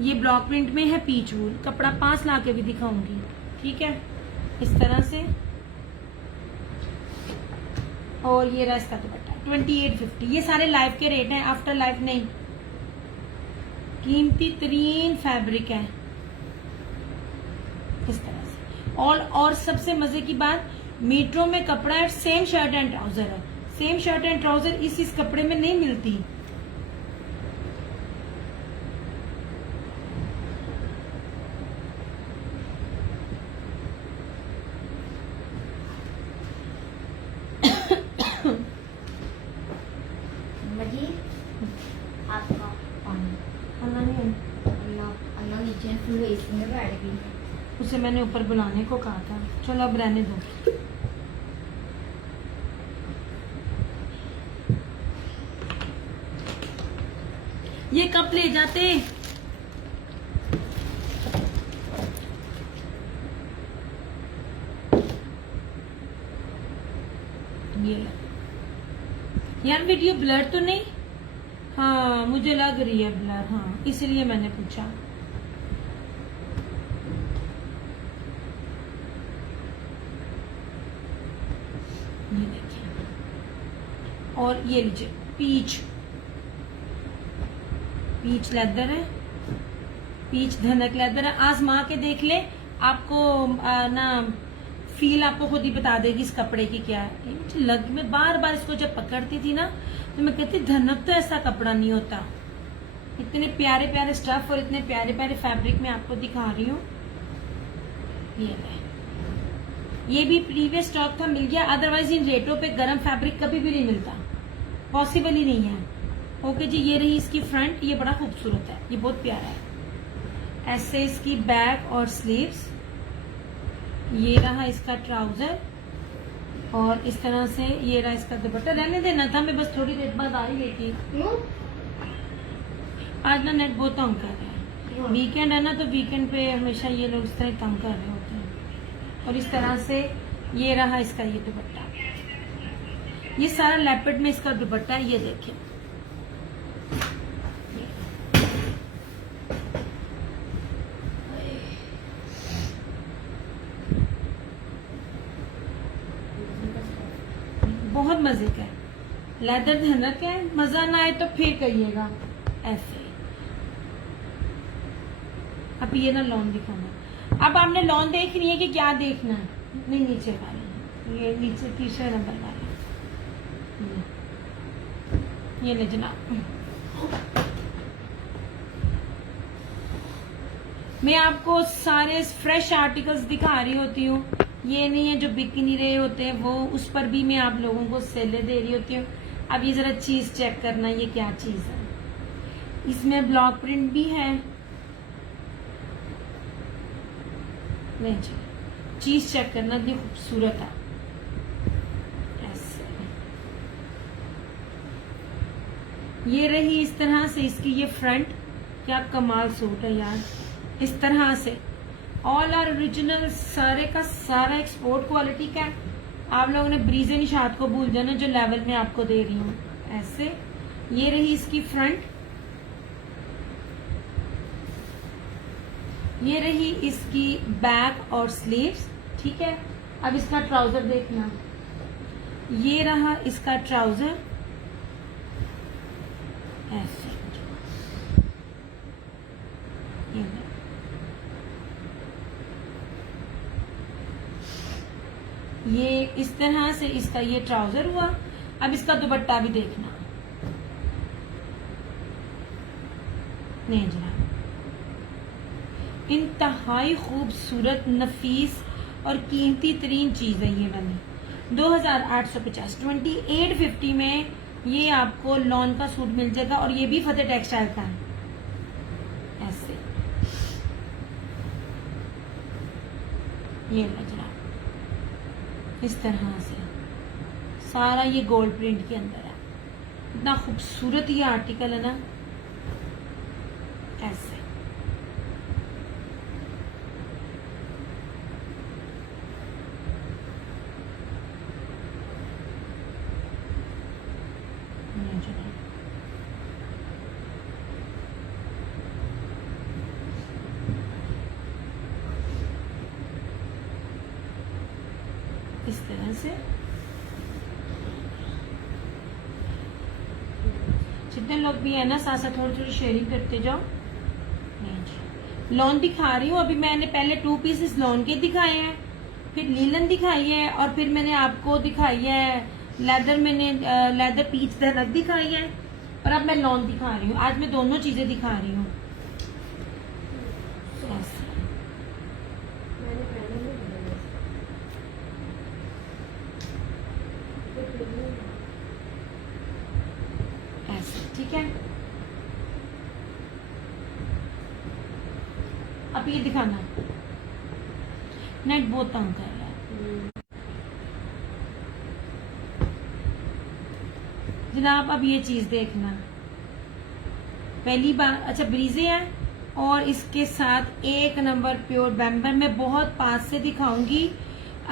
ये ब्लॉक प्रिंट में है पीच वूल। कपड़ा 5 ला के भी दिखाऊंगी, ठीक है, इस तरह से। और ये रहा इसका दुपट्टा 2850। ये सारे लाइव के रेट हैं, आफ्टर लाइव नहीं। कीमती तरीन फैब्रिक है, इस तरह से। और सबसे मजे की बात, मीट्रो में कपड़ा है, सेम शर्ट एंड ट्राउजर है। सेम शर्ट एंड ट्राउजर इस कपड़े में नहीं मिलती। आपका पानी उसे मैंने ऊपर बुलाने को कहा था। चलो अब रहने दो। ये कप ले जाते। ये यार वीडियो ब्लर तो नहीं? हाँ मुझे लग रही है ब्लर, हाँ इसलिए मैंने पूछा। ये देखिए, और ये लीजिए पीच लेदर है, पीच धनक लेदर है। आजमा के देख ले, आपको ना फील आपको खुद ही बता देगी इस कपड़े की क्या है। मैं बार बार इसको जब पकड़ती थी ना तो मैं कहती धनक तो ऐसा कपड़ा नहीं होता। इतने प्यारे प्यारे स्टफ और इतने प्यारे प्यारे फैब्रिक में आपको दिखा रही हूँ। ये भी प्रीवियस स्टॉक था, मिल गया। अदरवाइज इन रेटों पे गर्म फैब्रिक कभी भी नहीं मिलता, पॉसिबल ही नहीं है। ओके जी, ये रही इसकी फ्रंट, ये बड़ा खूबसूरत है, ये बहुत प्यारा है। ऐसे इसकी बैक और स्लीव्स, ये रहा इसका ट्राउजर, और इस तरह से ये रहा इसका दुपट्टा। रहने देना था, मैं बस थोड़ी देर बाद आ ही लेती। आज ना नेट बहुत तंग कर रहा है, वीकेंड है ना, तो वीकेंड पे हमेशा ये लोग इस तरह तंग कर रहे होते हैं। और इस तरह से ये रहा इसका ये दुपट्टा, ये सारा लेपर्ड में इसका दुपट्टा है, ये देखिए। बहुत मजे का है, लेदर धनक है। मजा ना आए तो फिर कहिएगा ऐसे। अब ये ना लॉन दिखाना। अब आपने लॉन देखनी है कि क्या देखना है? नहीं, नीचे वाली, ये नीचे तीसरे नंबर वाला, ये ले जनाब। मैं आपको सारे फ्रेश आर्टिकल्स दिखा रही होती हूँ, ये नहीं है जो बिक नहीं रहे होते हैं वो, उस पर भी मैं आप लोगों को सेलें दे रही होती हूँ। अब ये जरा चीज चेक करना, ये क्या चीज है। इसमें ब्लॉक प्रिंट भी है, नहीं जी, चीज चेक करना, इतनी खूबसूरत है। ऐसे ये रही इस तरह से इसकी ये फ्रंट, क्या कमाल सूट है यार। इस तरह से ऑल आर ओरिजिनल, सारे का सारा एक्सपोर्ट क्वालिटी का है। आप लोगों ने ब्रीजे निशात को भूल जाना जो लेवल में आपको दे रही हूँ। ऐसे ये रही इसकी फ्रंट, ये रही इसकी बैक और स्लीव्स, ठीक है। अब इसका ट्राउजर देखना, ये रहा इसका ट्राउजर, ऐसे ये इस तरह से इसका ये ट्राउजर हुआ। अब इसका दुपट्टा भी देखना, नहीं जनाब, इंतहाई खूबसूरत, नफीस और कीमती तरीन चीज है ये वाली। 2850, 2850 में ये आपको लॉन का सूट मिल जाएगा, और ये भी फतेह टेक्सटाइल का है। ऐसे ये जनाब, इस तरह से सारा ये गोल्ड प्रिंट के अंदर है। इतना खूबसूरत ये आर्टिकल है ना, ऐसे इस तरह से जितने लोग भी है ना, साथ साथ थोड़ी थोड़ी शेयरिंग करते जाओ। लॉन दिखा रही हूँ अभी, मैंने पहले 2 पीसेस लॉन के दिखाए हैं, फिर लीलन दिखाई है, और फिर मैंने आपको दिखाई है लेदर, मैंने लेदर पीच धनक दिखाई है, और अब मैं लॉन दिखा रही हूँ। आज मैं दोनों चीजें दिखा रही हूँ। ऐसे ठीक है। अब ये दिखाना, नेक बहुत तंग कर रहा है जनाब। अब ये चीज देखना, पहली बार अच्छा ब्रीजे है और इसके साथ 1 नंबर प्योर बैम्बर। मैं बहुत पास से दिखाऊंगी,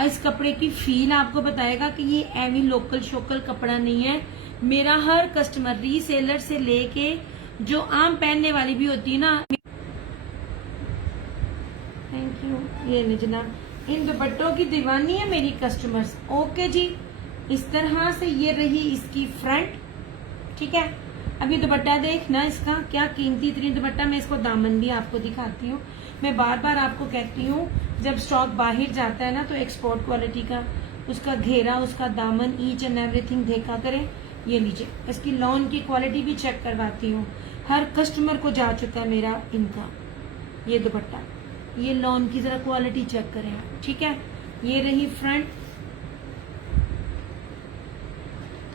इस कपड़े की फील आपको बताएगा कि ये एवी लोकल शोकल कपड़ा नहीं है। मेरा हर कस्टमर रीसेलर से लेके जो आम पहनने वाली भी होती है ना, थैंक यू, ये ले जनाब, इन दुपट्टों की दीवानी है मेरी कस्टमर्स। ओके जी, इस तरह से ये रही इसकी फ्रंट, ठीक है। अभी दुपट्टा देखना इसका क्या कीमती तरीन दुपट्टा। मैं इसको दामन भी आपको दिखाती हूँ। मैं बार बार आपको कहती हूँ जब स्टॉक बाहर जाता है ना तो एक्सपोर्ट क्वालिटी का उसका घेरा, उसका दामन, ईच एंड एवरीथिंग देखा करें। ये लीजिए, इसकी लॉन की क्वालिटी भी चेक करवाती हूँ, हर कस्टमर को जा चुका है मेरा इनका ये दुपट्टा। ये लॉन की जरा क्वालिटी चेक करें, ठीक है। ये रही फ्रंट,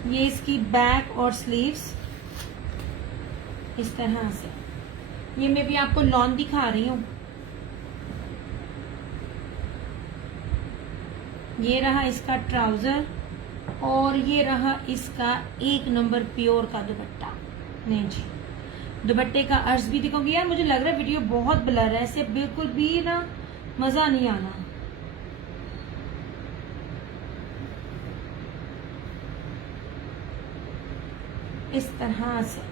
ये इसकी बैक और स्लीव्स इस तरह से। ये मैं भी आपको लॉन दिखा रही हूँ। ये रहा इसका ट्राउजर और ये रहा इसका 1 नंबर प्योर का दुपट्टा। नहीं जी, दुपट्टे का अर्ज भी दिखाऊंगी। यार मुझे लग रहा है वीडियो बहुत ब्लर है, इससे बिल्कुल भी ना मजा नहीं आना। इस तरह से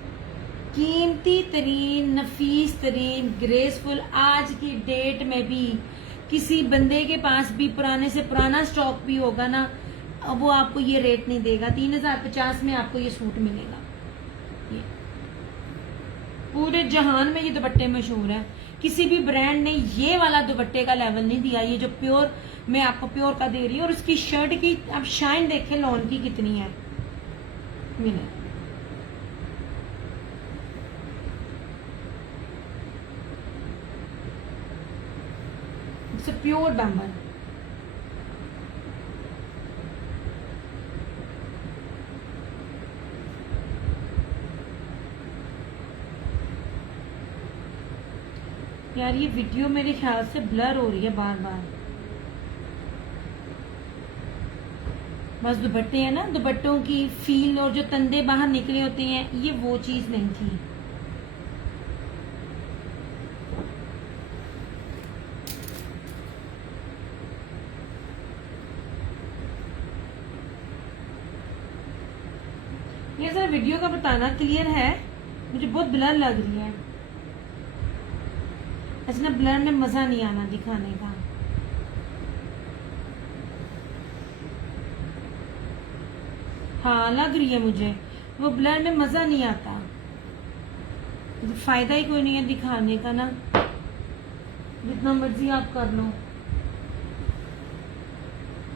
कीमती तरीन, नफीस तरीन, ग्रेसफुल। आज की डेट में भी किसी बंदे के पास भी पुराने से पुराना स्टॉक भी होगा ना, अब वो आपको ये रेट नहीं देगा। 3050 में आपको ये सूट मिलेगा। ये पूरे जहान में ये दुपट्टे मशहूर है, किसी भी ब्रांड ने ये वाला दुपट्टे का लेवल नहीं दिया। ये जो प्योर मैं आपको प्योर का दे रही हूँ। और उसकी शर्ट की आप शाइन देखें लॉन की कितनी है। मिले प्योर बैम्बर। यार ये वीडियो मेरे ख्याल से ब्लर हो रही है बार बार। बस दुपट्टे हैं ना, दुपट्टों की फील और जो तंदे बाहर निकले होते हैं, ये वो चीज नहीं थी। ये सर वीडियो का बताना क्लियर है, मुझे बहुत ब्लर लग रही है। अच्छा ना, ब्लर में मजा नहीं आना दिखाने का। हाँ लग रही है मुझे, वो ब्लर में मजा नहीं आता, फायदा ही कोई नहीं है दिखाने का ना, जितना मर्जी आप कर लो।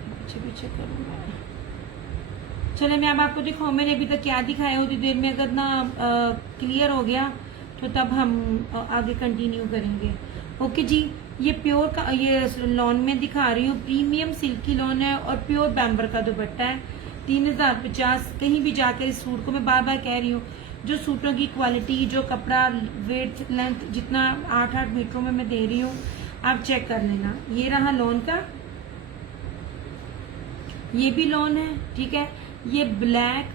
पीछे पीछे करूंगा। चले मैं अब आपको दिखाऊं मैंने अभी तक क्या दिखाया। उतनी देर में अगर ना क्लियर हो गया तो तब हम आगे कंटिन्यू करेंगे। ओके जी, ये प्योर का ये लॉन में दिखा रही हूँ। प्रीमियम सिल्की लॉन है और प्योर बैम्बर का दुपट्टा है। 3050। कहीं भी जाकर इस सूट को मैं बार बार कह रही हूँ, जो सूटों की क्वालिटी, जो कपड़ा वेट लेंथ जितना 8-8 मीटरों में मैं दे रही हूँ, आप चेक कर लेना। ये रहा लॉन का, ये भी लॉन है, ठीक है। ये ब्लैक,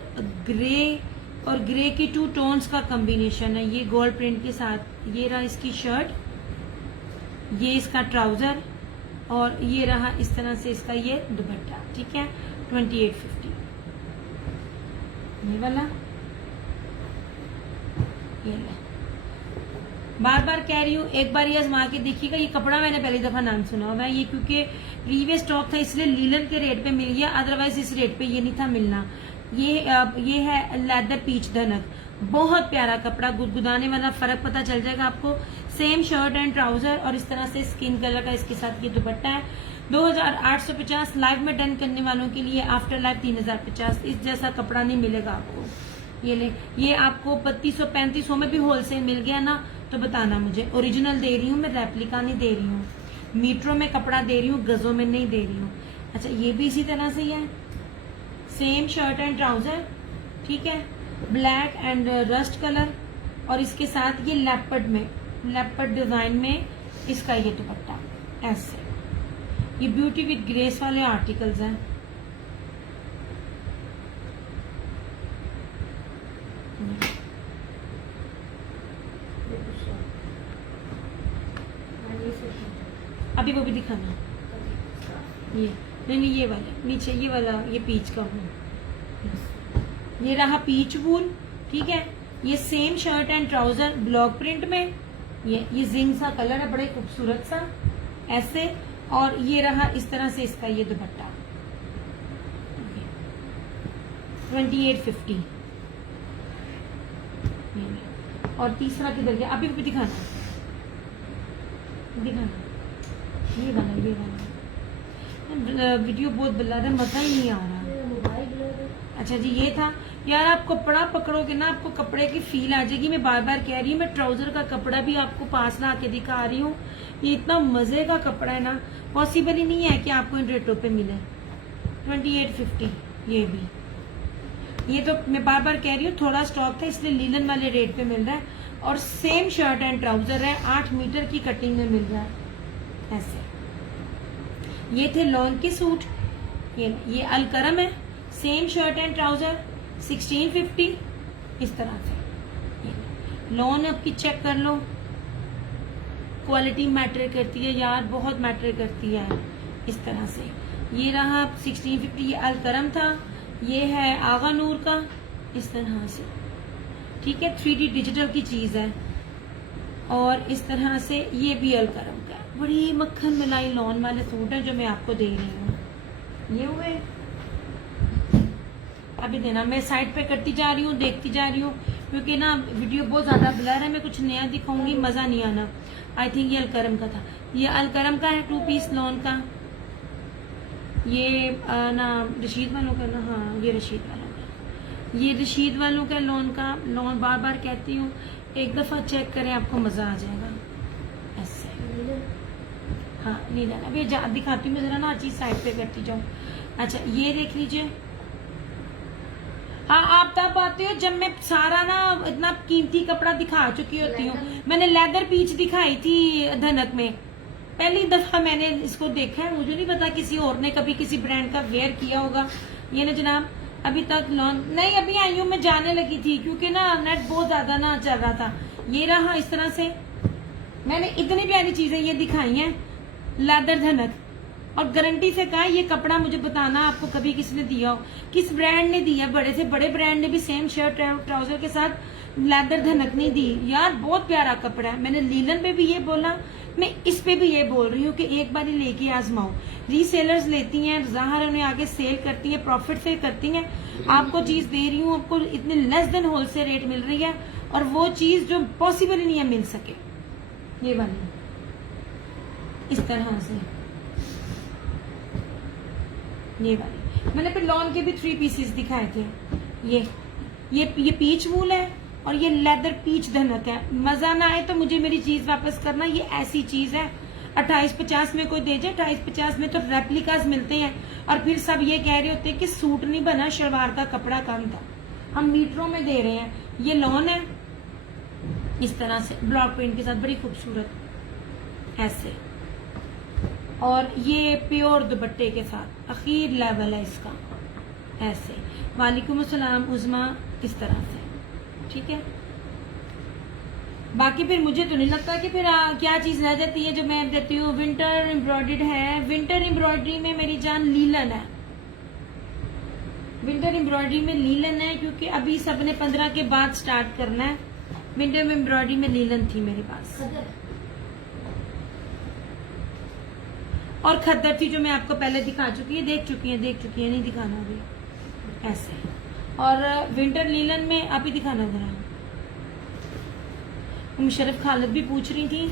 ग्रे और ग्रे की 2 टोन्स का कॉम्बिनेशन है, ये गोल्ड प्रिंट के साथ। ये रहा इसकी शर्ट, ये इसका ट्राउजर और ये रहा इस तरह से इसका ये दुपट्टा, ठीक है। 2850 ये वाला। ये ले, बार बार कह रही हूँ, एक बार ये आजमा के देखिएगा। ये कपड़ा मैंने पहली दफा नाम सुना हुआ है, ये क्योंकि प्रीवियस स्टॉक था इसलिए लीलन के रेट पे मिल गया, अदरवाइज इस रेट पे ये नहीं था मिलना। ये है लेदर पीच धनक, बहुत प्यारा कपड़ा, गुदगुदाने वाला, फर्क पता चल जाएगा आपको। सेम शर्ट एंड ट्राउजर और इस तरह से स्किन कलर का इसके साथ ये दुपट्टा है। 2850 लाइव में डन करने वालों के लिए, आफ्टर लाइव 3050। इस जैसा कपड़ा नहीं मिलेगा आपको। ये ले, ये आपको 3200-3500 में भी होलसेल मिल गया ना तो बताना मुझे। ओरिजिनल दे रही हूँ मैं, रेप्लिका नहीं दे रही हूँ। मीटरों में कपड़ा दे रही हूँ, गजों में नहीं दे रही हूँ। अच्छा ये भी इसी तरह से ही है, सेम शर्ट एंड ट्राउजर, ठीक है। ब्लैक एंड रस्ट कलर और इसके साथ ये लेपर्ड में, लेपर्ड डिजाइन में इसका ये दुपट्टा ऐसे। ये ब्यूटी विद ग्रेस वाले आर्टिकल्स हैं। अभी वो भी दिखाना, ये नहीं ये वाला नीचे, ये वाला ये पीच का वूल, ये रहा पीच वूल, ठीक है। ये same shirt and trouser block print में, ये जिंग सा कलर है, बड़े खूबसूरत सा ऐसे, और ये रहा इस तरह से इसका ये दुपट्टा 2850। और तीसरा किधर गया, अभी भी दिखाना, ये वाला वीडियो बहुत ब्लर है, मजा ही नहीं आ रहा। अच्छा जी, ये था यार। आप कपड़ा पकड़ोगे ना, आपको कपड़े की फील आ जाएगी। मैं बार बार कह रही हूँ, मैं ट्राउजर का कपड़ा भी आपको पास ला के दिखा रही हूँ। ये इतना मजे का कपड़ा है ना, पॉसिबल ही नहीं है कि आपको इन रेटों पे मिले। 2850 ये भी। ये तो मैं बार बार कह रही हूँ, थोड़ा स्टॉक था इसलिए लीलन वाले रेट पे मिल रहा है, और सेम शर्ट एंड ट्राउजर है, 8 मीटर की कटिंग में मिल रहा है ऐसे। ये थे लॉन के सूट, ये अलकरम है, सेम शर्ट एंड ट्राउजर 1650 इस तरह से। लॉन आपकी चेक कर लो, क्वालिटी मैटर करती है यार, बहुत मैटर करती है इस तरह से। ये रहा 1650, ये अलकरम था, ये है आगा नूर का इस तरह से, ठीक है। 3D डिजिटल की चीज है, और इस तरह से ये भी अलकरम का। बड़ी मक्खन मिलाई लॉन वाले सूट है जो मैं आपको दे रही हूँ। ये हुए, अभी देना, मैं साइड पे करती जा रही हूँ, देखती जा रही हूँ, क्योंकि ना वीडियो बहुत ज्यादा ब्लर है। मैं कुछ नया दिखाऊंगी, मजा नहीं आना। आई थिंक ये अलकरम का था, ये अलकरम का है 2 पीस लॉन का। ये ना रशीद वालों का ना, हाँ ये रशीद वालों का, ये रशीद वालों का लॉन का। लॉन बार बार कहती हूँ, एक दफा चेक करें, आपको मजा आ जाएगा ऐसे। हाँ नहीं जाना, अभी दिखाती हूँ मैं, जरा ना चीज साइड पे करती जाऊँ। अच्छा ये देख लीजिए। हाँ आप तब आते हो जब मैं सारा ना इतना कीमती कपड़ा दिखा चुकी होती हूँ। मैंने लेदर पीच दिखाई थी धनक में, पहली दफा मैंने इसको देखा है। मुझे नहीं पता किसी और ने कभी किसी ब्रांड का वेयर किया होगा। ये ना जनाब, अभी तक लॉन नहीं, अभी आई हूँ, मैं जाने लगी थी क्योंकि ना नेट बहुत ज्यादा ना चल रहा था। ये रहा इस तरह से, मैंने इतनी प्यारी चीजें ये दिखाई हैं लेदर धनक, और गारंटी से कहा ये कपड़ा मुझे बताना आपको कभी किसने दिया हो, किस ब्रांड ने दिया। बड़े से बड़े ब्रांड ने भी सेम शर्ट ट्राउजर के साथ लेदर धनक नहीं दी यार, बहुत प्यारा कपड़ा है। मैंने लीलन पे भी ये बोला, मैं इस पे भी ये बोल रही हूँ कि एक बार लेके आजमाओ। रीसेलर्स लेती हैं, ज़ाहिर उन्हें आगे सेल करती है, प्रॉफिट से करती हैं। आपको चीज दे रही हूँ, आपको इतने लेस देन होलसेल रेट मिल रही है, और वो चीज जो पॉसिबल ही नहीं है मिल सके। ये वाली इस तरह से, ये वाली मैंने फिर लॉन के भी 3 पीसेस दिखाए थे। ये पीच वूल है, और ये लेदर पीच धनक है। मजा ना आए तो मुझे मेरी चीज वापस करना। ये ऐसी चीज है 2850 में कोई दे जाए, 2850 में तो रेप्लिकास मिलते हैं, और फिर सब ये कह रहे होते हैं कि सूट नहीं बना, शलवार का कपड़ा कम था। हम मीटरों में दे रहे हैं। ये लॉन है इस तरह से ब्लॉक प्रिंट के साथ, बड़ी खूबसूरत ऐसे, और ये प्योर दुपट्टे के साथ अखीर लेवल है इसका ऐसे। वालेकुम अस्सलाम उज़मा, इस तरह से, ठीक है। बाकी फिर मुझे तो नहीं लगता कि फिर क्या चीज रह जाती है जो मैं देती हूँ। विंटर एम्ब्रॉयडर्ड है, विंटर एम्ब्रॉयडरी में मेरी जान लीलन है, विंटर एम्ब्रॉयडरी में लीलन है, क्योंकि अभी सबने 15 के बाद स्टार्ट करना है। विंटर एम्ब्रॉयडरी में लीलन थी मेरे पास, और खद्दर थी जो मैं आपको पहले दिखा चुकी है, देख चुकी है, नहीं दिखाना अभी ऐसे। और विंटर लीलन में अभी दिखाना जरा। मुशर्रफ खालिद भी पूछ रही थी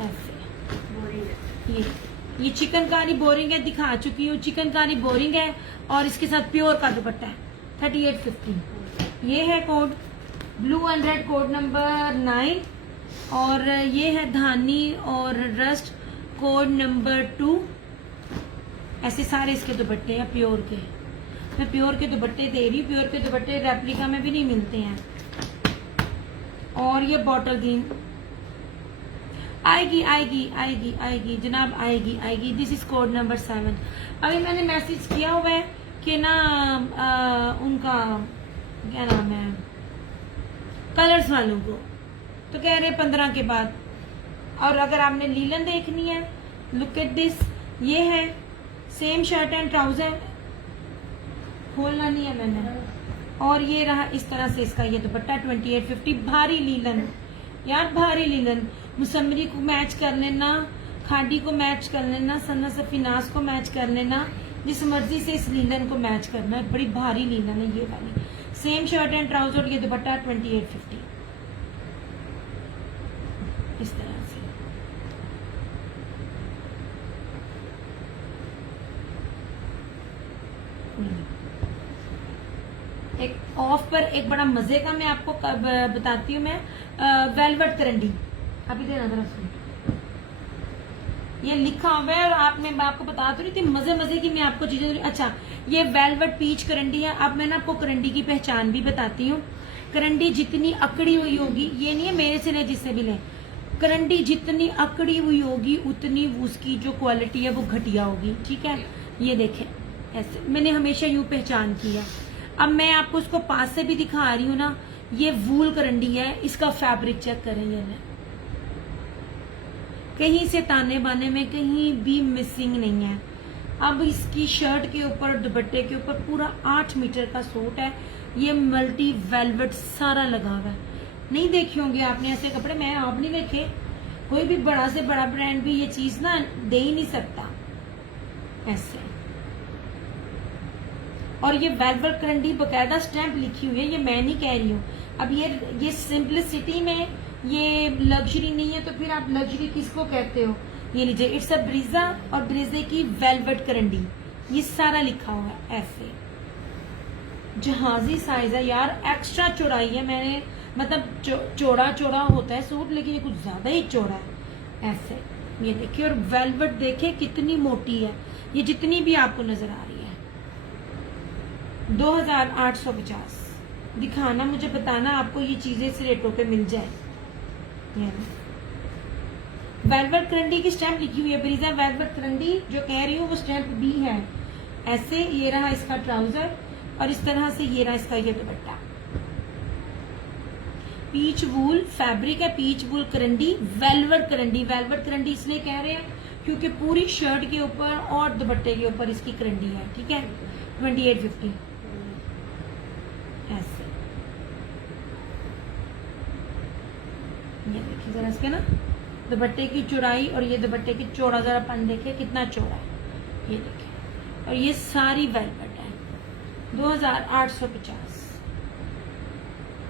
ऐसे। ये चिकनकारी बोरिंग है, दिखा चुकी हूँ। चिकनकारी बोरिंग है, और इसके साथ प्योर का दुपट्टा है 3850। ये है code blue and red, code number 9, और ये है धानी और रस्ट कोड नंबर 2। ऐसे सारे इसके दुपट्टे हैं प्योर के। मैं प्योर के दुपट्टे दे रही हूँ, प्योर के दुपट्टे रेप्लिका में भी नहीं मिलते हैं। और ये बॉटल ग्रीन, आएगी आएगी आएगी आएगी जनाब, आएगी आएगी। This is code number 7। अभी मैंने मैसेज किया हुआ है कि ना उनका क्या नाम है, कलर्स वालों को, तो कह रहे 15 के बाद। और अगर आपने लीलन देखनी है, लुक एट दिस, ये है सेम शर्ट एंड ट्राउजर, खोलना नहीं है मैंने, और ये रहा इस तरह से इसका ये दुपट्टा 2850। भारी लीलन यार, भारी लीलन। मुसम्मरी को मैच कर लेना, खाडी को मैच कर लेना, सन्ना सफीनास को मैच कर लेना, जिस मर्जी से इस लीलन को मैच करना है। बड़ी भारी लीलन है ये वाली, सेम शर्ट एंड ट्राउजर, ये दुपट्टा 2850 इस तरह से। एक ऑफ पर एक बड़ा मजे का मैं आपको बताती हूँ मैं, वेलवेट करंडी। अभी देना जरा सुन, ये लिखा हुआ है और मैं आपको बता तो नहीं थी, मजे मजे की मैं आपको चीजें। अच्छा, ये वेलवेट पीच करंडी है। अब मैं ना आपको करंडी की पहचान भी बताती हूँ। करंडी जितनी अकड़ी हुई होगी, ये नहीं है मेरे से ले जिससे भी ले, करंडी जितनी अकड़ी हुई होगी उतनी उसकी जो क्वालिटी है वो घटिया होगी। ठीक है, ये देखें ऐसे मैंने हमेशा यूं पहचान की है। अब मैं आपको उसको पास से भी दिखा रही हूँ ना, ये वूल करंडी है, इसका फैब्रिक चेक करें, ये ना कहीं से ताने बाने में कहीं भी मिसिंग नहीं है। अब इसकी शर्ट के ऊपर दुपट्टे के ऊपर पूरा 8 मीटर का सूट है। ये मल्टी वेलवेट सारा लगा हुआ है। नहीं देखे होंगे आपने ऐसे कपड़े, मैं आप नहीं देखे, कोई भी बड़ा से बड़ा ब्रांड भी ये चीज ना दे ही नहीं सकता ऐसे। और ये वेलवेट करंडी बकायदा स्टैंप लिखी हुई है, ये मैं नहीं कह रही हूँ। अब ये सिंपलिसिटी में ये लग्जरी नहीं है, तो फिर आप लग्जरी किसको कहते हो? ये लीजिए, इट्स अ ब्रीजा और ब्रीजे की वेलवेट करंडी, ये सारा लिखा हुआ है ऐसे। जहाजी साइज है यार, एक्स्ट्रा चौड़ाई है। मैंने मतलब चौड़ा चौड़ा होता है सूट, लेकिन ये कुछ ज्यादा ही चौड़ा है ऐसे। ये देखिए, और वेलवेट देखिए कितनी मोटी है, ये जितनी भी आपको नजर आ रही है। 2850 दिखाना, मुझे बताना आपको ये चीजें इस रेटों पे मिल जाए। वेलवेट करंडी की स्टैंप लिखी हुई है, ब्रीजा वेलवेट करंडी जो कह रही हूँ वो स्टैंप बी है ऐसे। ये रहा इसका ट्राउजर और इस तरह से ये रहा इसका ये दुपट्टा। पीच वूल फैब्रिक है, पीच वूल करंडी, वेलवेट करंडी। वेलवेट करंडी इसलिए कह रहे हैं क्योंकि पूरी शर्ट के ऊपर और दुपट्टे के ऊपर इसकी करंडी है। ठीक है, 2850 ऐसे। ये देखिए जरा इसके ना दुपट्टे की चौड़ाई और ये दुपट्टे की चौड़ा, जरा पन देखिए कितना चौड़ा है, ये देखिए। और ये सारी वेलवेट है, 2850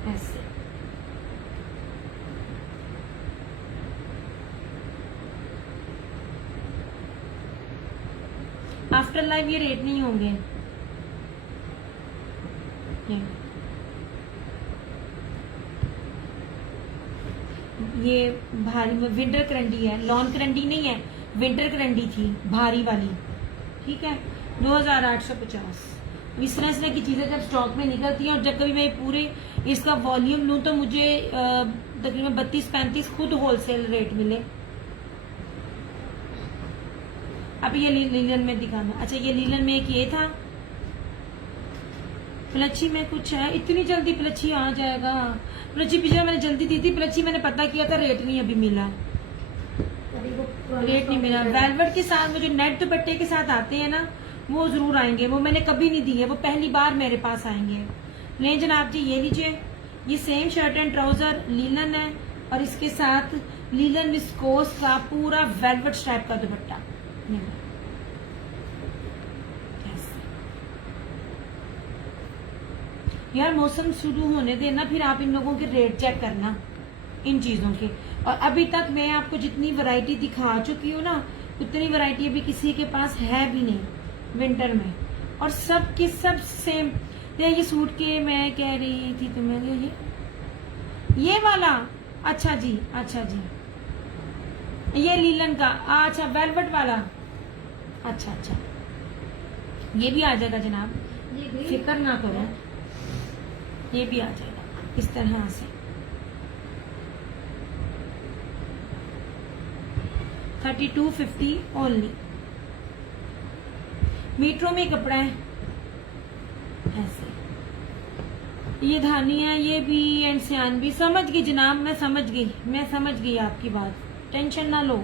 ऐसे। आफ्टर लाइफ ये रेट नहीं होंगे। ये भारी विंटर करंडी है, लॉन करंडी नहीं है, विंटर करंडी थी भारी वाली। ठीक है, 2850। इस तरह की चीजें जब स्टॉक में निकलती हैं और जब कभी मैं पूरे इसका वॉल्यूम लूं तो मुझे तकरीबन 32-35 खुद होलसेल रेट मिले। अब ये लीलन में दिखाना। अच्छा, ये लीलन में एक ये था, प्लची में कुछ है, इतनी जल्दी प्लची आ जाएगा? प्लची पिछले मैंने जल्दी दी थी, प्लची मैंने पता किया था, रेट नहीं अभी मिला, रेट नहीं मिला। वेलवेट के साथ में जो नेट दुपट्टे के साथ आते हैं ना, वो जरूर आएंगे, वो मैंने कभी नहीं दिए, वो पहली बार मेरे पास आएंगे। ले जनाब जी, ये लीजिए, ये same shirt and trouser linen है और इसके साथ लीलन विस्कोस का पूरा वेलवेट स्ट्राइप का दुपट्टा। यार मौसम शुरू होने देना, फिर आप इन लोगों के रेट चेक करना इन चीजों के। और अभी तक मैं आपको जितनी वैरायटी दिखा चुकी हूँ ना, उतनी वैरायटी अभी किसी के पास है भी नहीं विंटर में, और सब की सब सेम। ये सूट के मैं कह रही थी तुम्हें, ये वाला, अच्छा जी, अच्छा जी, ये लीलन का, अच्छा वेलवेट वाला, अच्छा अच्छा, ये भी आ जाएगा जनाब, फिक्र ना करो, ये भी आ जाएगा इस तरह से। 3250 ओनली। मीटरों में कपड़ा है ऐसे। ये धानी है, ये भी एंड सियान भी। समझ गई जनाब, मैं समझ गई आपकी बात, टेंशन ना लो।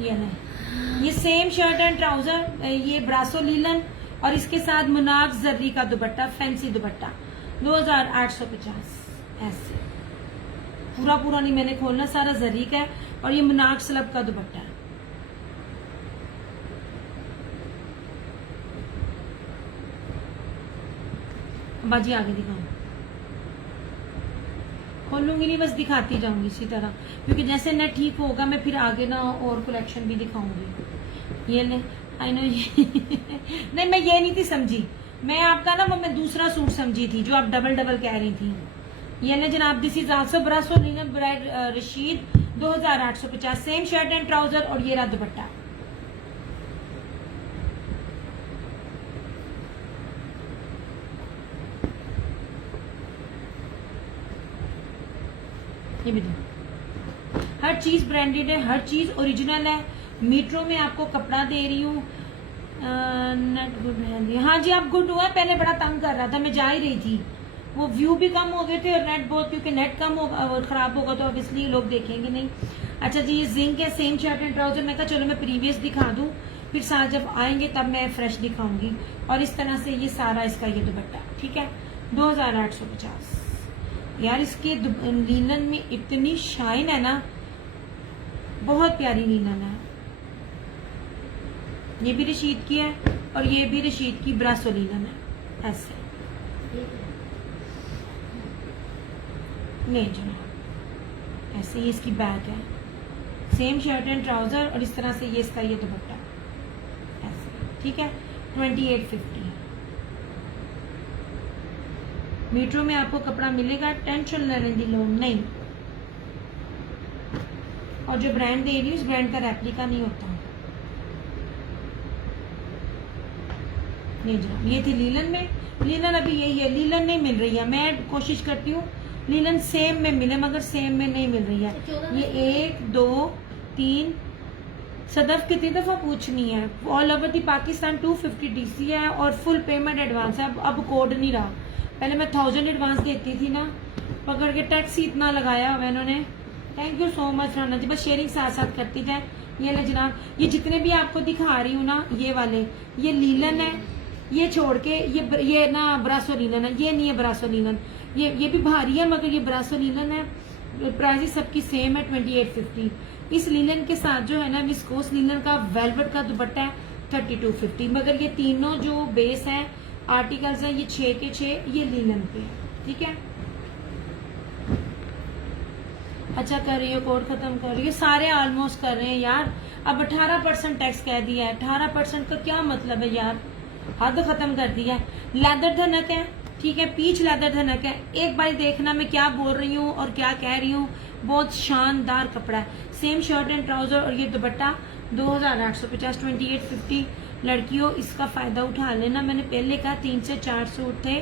ये नहीं, ये सेम शर्ट एंड ट्राउजर, ये ब्रासो लीलन और इसके साथ मुनाक जर्री का दुपट्टा, फैंसी दुपट्टा 2850 ऐसे। पूरा नहीं मैंने खोलना, सारा जर्री का है और ये मुनाक स्लब का दुपट्टा है। बाजी आगे दिखाऊं, खोलूंगी नहीं, बस दिखाती जाऊंगी इसी तरह, क्योंकि जैसे नेट ठीक होगा मैं फिर आगे ना और कलेक्शन भी दिखाऊंगी। ये ले, आई नो ये नहीं, मैं ये नहीं थी समझी, मैं आपका ना वो मैं दूसरा सूट समझी थी जो आप डबल कह रही थी। ये ले जनाब, दिस इज आल्सो ब्रासो लीलन ब्राइड रशीद 2850, सेम शर्ट एंड ट्राउजर और ये रहा दुपट्टा। ये भी दो, हर चीज ब्रांडेड है, हर चीज ओरिजिनल है। मीटरों में आपको कपड़ा दे रही हूँ। नेट गुड है, हाँ जी आप गुड हुआ, पहले बड़ा तंग कर रहा था, मैं जा ही रही थी, वो व्यू भी कम हो गए थे और नेट बहुत, क्योंकि नेट कम होगा और खराब होगा तो ऑब्वियसली लोग देखेंगे नहीं। अच्छा जी, ये जिंक है, सेम शर्ट एंड ट्राउजर। मैं कहा चलो मैं प्रीवियस दिखा दूं, फिर साथ जब आएंगे तब मैं फ्रेश दिखाऊंगी। और इस तरह से ये सारा इसका ये दुपट्टा, ठीक है 2850। यार इसके लीलन में इतनी शाइन है ना, बहुत प्यारी लीलन है। ये भी रशीद की है और ये भी रशीद की ब्रासो लीलन है ऐसे। नहीं जनाब, ऐसे ही इसकी बैक है, सेम शर्ट एंड ट्राउजर और इस तरह से ये इसका ये दुपट्टा ऐसे, ठीक है 2850। मीटरों में आपको कपड़ा मिलेगा, टेंशन लेने दी लोन नहीं। और जो ब्रांड दे रही है उस ब्रांड का रेप्लिका नहीं होता। नहीं जनाब, ये थी लीलन में, लीलन अभी यही है, लीलन नहीं मिल रही है। मैं कोशिश करती हूँ लीलन सेम में मिले, मगर सेम में नहीं मिल रही है। ये 1 2 3 सदफ कितनी दफा पूछनी है। All over the Pakistan 250 DC है और फुल पेमेंट एडवांस है। अब कोड नहीं रहा, पहले मैं 1000 एडवांस देती थी ना, पकड़ के टैक्स ही इतना लगाया हुआ इन्होंने। Thank you so much Rana ji, बस शेयरिंग साथ साथ करती जाए। ये ले जनाब, ये जितने भी आपको दिखा रही हूँ ना, ये वाले ये लीलन है, ये छोड़ के ये ना ब्रासो लीलन है, ये नहीं है ब्रासो लीलन, ये भी भारी है मगर ये ब्रासो लीलन है। प्राइस सबकी सेम है 2850। इस लीलन के साथ जो है ना विस्कोस लीलन का वेलवेट का दुपट्टा है 3250। मगर ये तीनों जो बेस है आर्टिकल्स है, ये 6 के 6 ये लीलन पे है, ठीक है। अच्छा कर रही हो, कोड खत्म कर रही है, सारे ऑलमोस्ट कर रहे हैं यार। अब 18% टैक्स कह दिया है, 18% का क्या मतलब है यार, हद खत्म कर दिया है। लेदर धनक है, ठीक है, पीच लेदर धनक है। एक बार देखना मैं क्या बोल रही हूँ और क्या कह रही हूँ, बहुत शानदार कपड़ा है। सेम शर्ट एंड ट्राउजर और ये दुपट्टा 2850 2850। लड़कियों इसका फायदा उठा लेना। मैंने पहले कहा 3 से 4 सूट थे,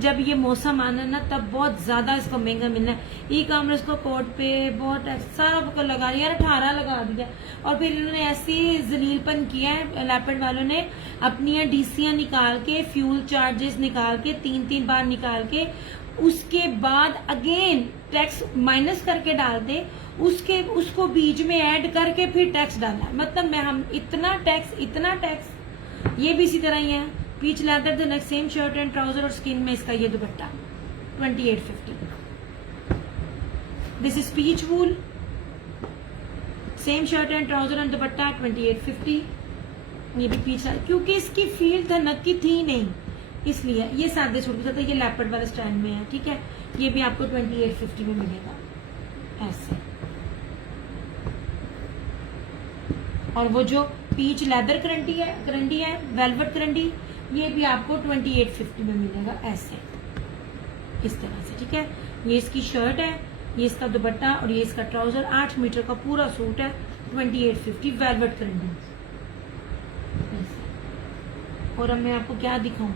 जब ये मौसम आना ना तब बहुत ज्यादा इसको महंगा मिलना है। ई कॉमर्स को कोड पे बहुत सारा पकड़ लगा दिया, 18 लगा दिया। और फिर इन्होंने ऐसी जलीलपन किया है लैपट वालों ने, अपनी डीसीआं निकाल के, फ्यूल चार्जेस निकाल के, 3 बार निकाल के, उसके बाद अगेन टैक्स माइनस करके डाल दे, उसको बीच में ऐड करके फिर टैक्स डाला। मतलब मैं हम इतना टैक्स ये भी इसी तरह ही है। Peach leather the next, same shirt and trouser और स्किन में इसका ये dupatta 2850। This is peach wool, same shirt and trouser and dupatta 2850। ये भी पीच, क्योंकि इसकी फील धनक की थी नहीं इसलिए ये सादे सूट के साथ ये लेपर्ड वाले स्टाइल में है, ठीक है। ये भी आपको 2850 में मिलेगा ऐसे। और वो जो पीच लेदर करंडी है वेलवेट करंडी, ये भी आपको 2850 में मिलेगा ऐसे, इस तरह से, ठीक है। ये इसकी शर्ट है, ये इसका दुपट्टा और ये इसका ट्राउजर। 8 मीटर का पूरा सूट है 2850 वेलवेट करंडी। और अब मैं आपको क्या दिखाऊं,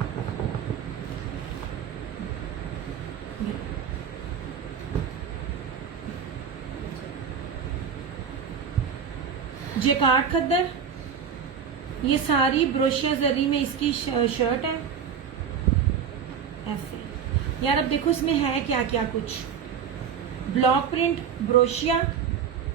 जेकार्ड खद्दर, ये सारी ब्रोशिया जरी में इसकी शर्ट है ऐसे। यार अब देखो इसमें है क्या क्या कुछ, ब्लॉक प्रिंट, ब्रोशिया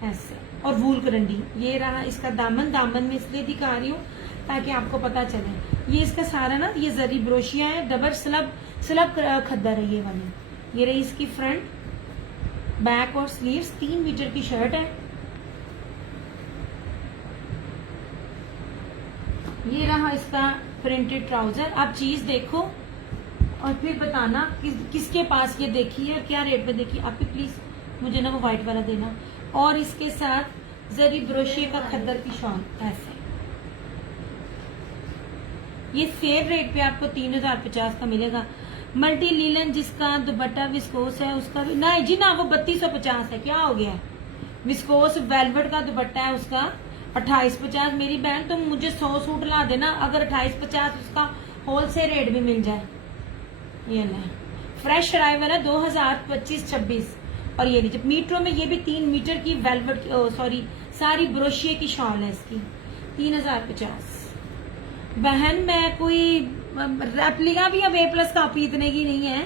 ऐसे, और वूल करंडी। ये रहा इसका दामन, दामन में इसलिए दिखा रही हूँ ताकि आपको पता चले। ये इसका सारा ना ये जरी ब्रोशिया है, डबल स्लब खद्दर है ये वाली। ये रही इसकी फ्रंट, बैक और स्लीव्स। 3 मीटर की शर्ट है। ये रहा इसका प्रिंटेड ट्राउजर। आप चीज देखो और फिर बताना किसके पास ये देखी है, क्या रेट पे देखी। आप भी प्लीज मुझे ना वो व्हाइट वाला देना। और इसके साथ जरी ब्रोशिया का खद्दर की शॉल ऐसे। ये सेम रेट पे आपको 3050 का मिलेगा। मल्टी लीलन जिसका दुपट्टा विस्कोस है उसका भी नहीं जी ना, वो 3250 है। क्या हो गया, विस्कोस वेलवेट का दुपट्टा है उसका 2850। मेरी बहन तुम मुझे 100 सूट ला देना, अगर 2850 उसका होलसेल रेट भी मिल जाए। ये ना फ्रेश अराइवल है 2025-26। और ये लीजिए मीटरों में, ये भी 3 मीटर की वेलवेट सॉरी सारी ब्रोशिये की शॉल है इसकी 3050। बहन मैं कोई रेप्लिका भी अब A+ कॉपी इतने की नहीं है।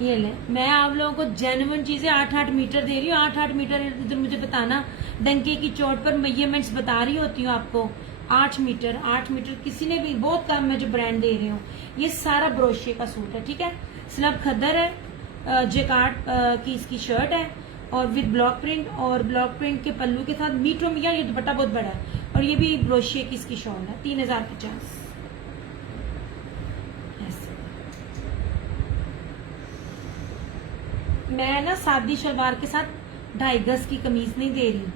ये ले, मैं आप लोगों को जेन्युइन चीजें 8-8 मीटर दे रही हूँ। 8-8 मीटर इधर मुझे बताना, डंके की चोट पर मेजरमेंट्स बता रही होती हूँ आपको। 8 मीटर किसी ने भी, बहुत कम मैं जो ब्रांड दे रही हूँ। ये सारा ब्रोशिये का सूट है, ठीक है। स्लब खद्दर है, जेकार्ड की इसकी शर्ट है और विद ब्लॉक प्रिंट, और ब्लॉक प्रिंट के पल्लू के साथ मीटरों में। यार ये दुपट्टा बहुत बड़ा है, और ये भी ब्रोशिये की इसकी शॉल है 3050 ऐसे। मैं ना सादी शलवार के साथ 2.5 गज की कमीज नहीं दे रही।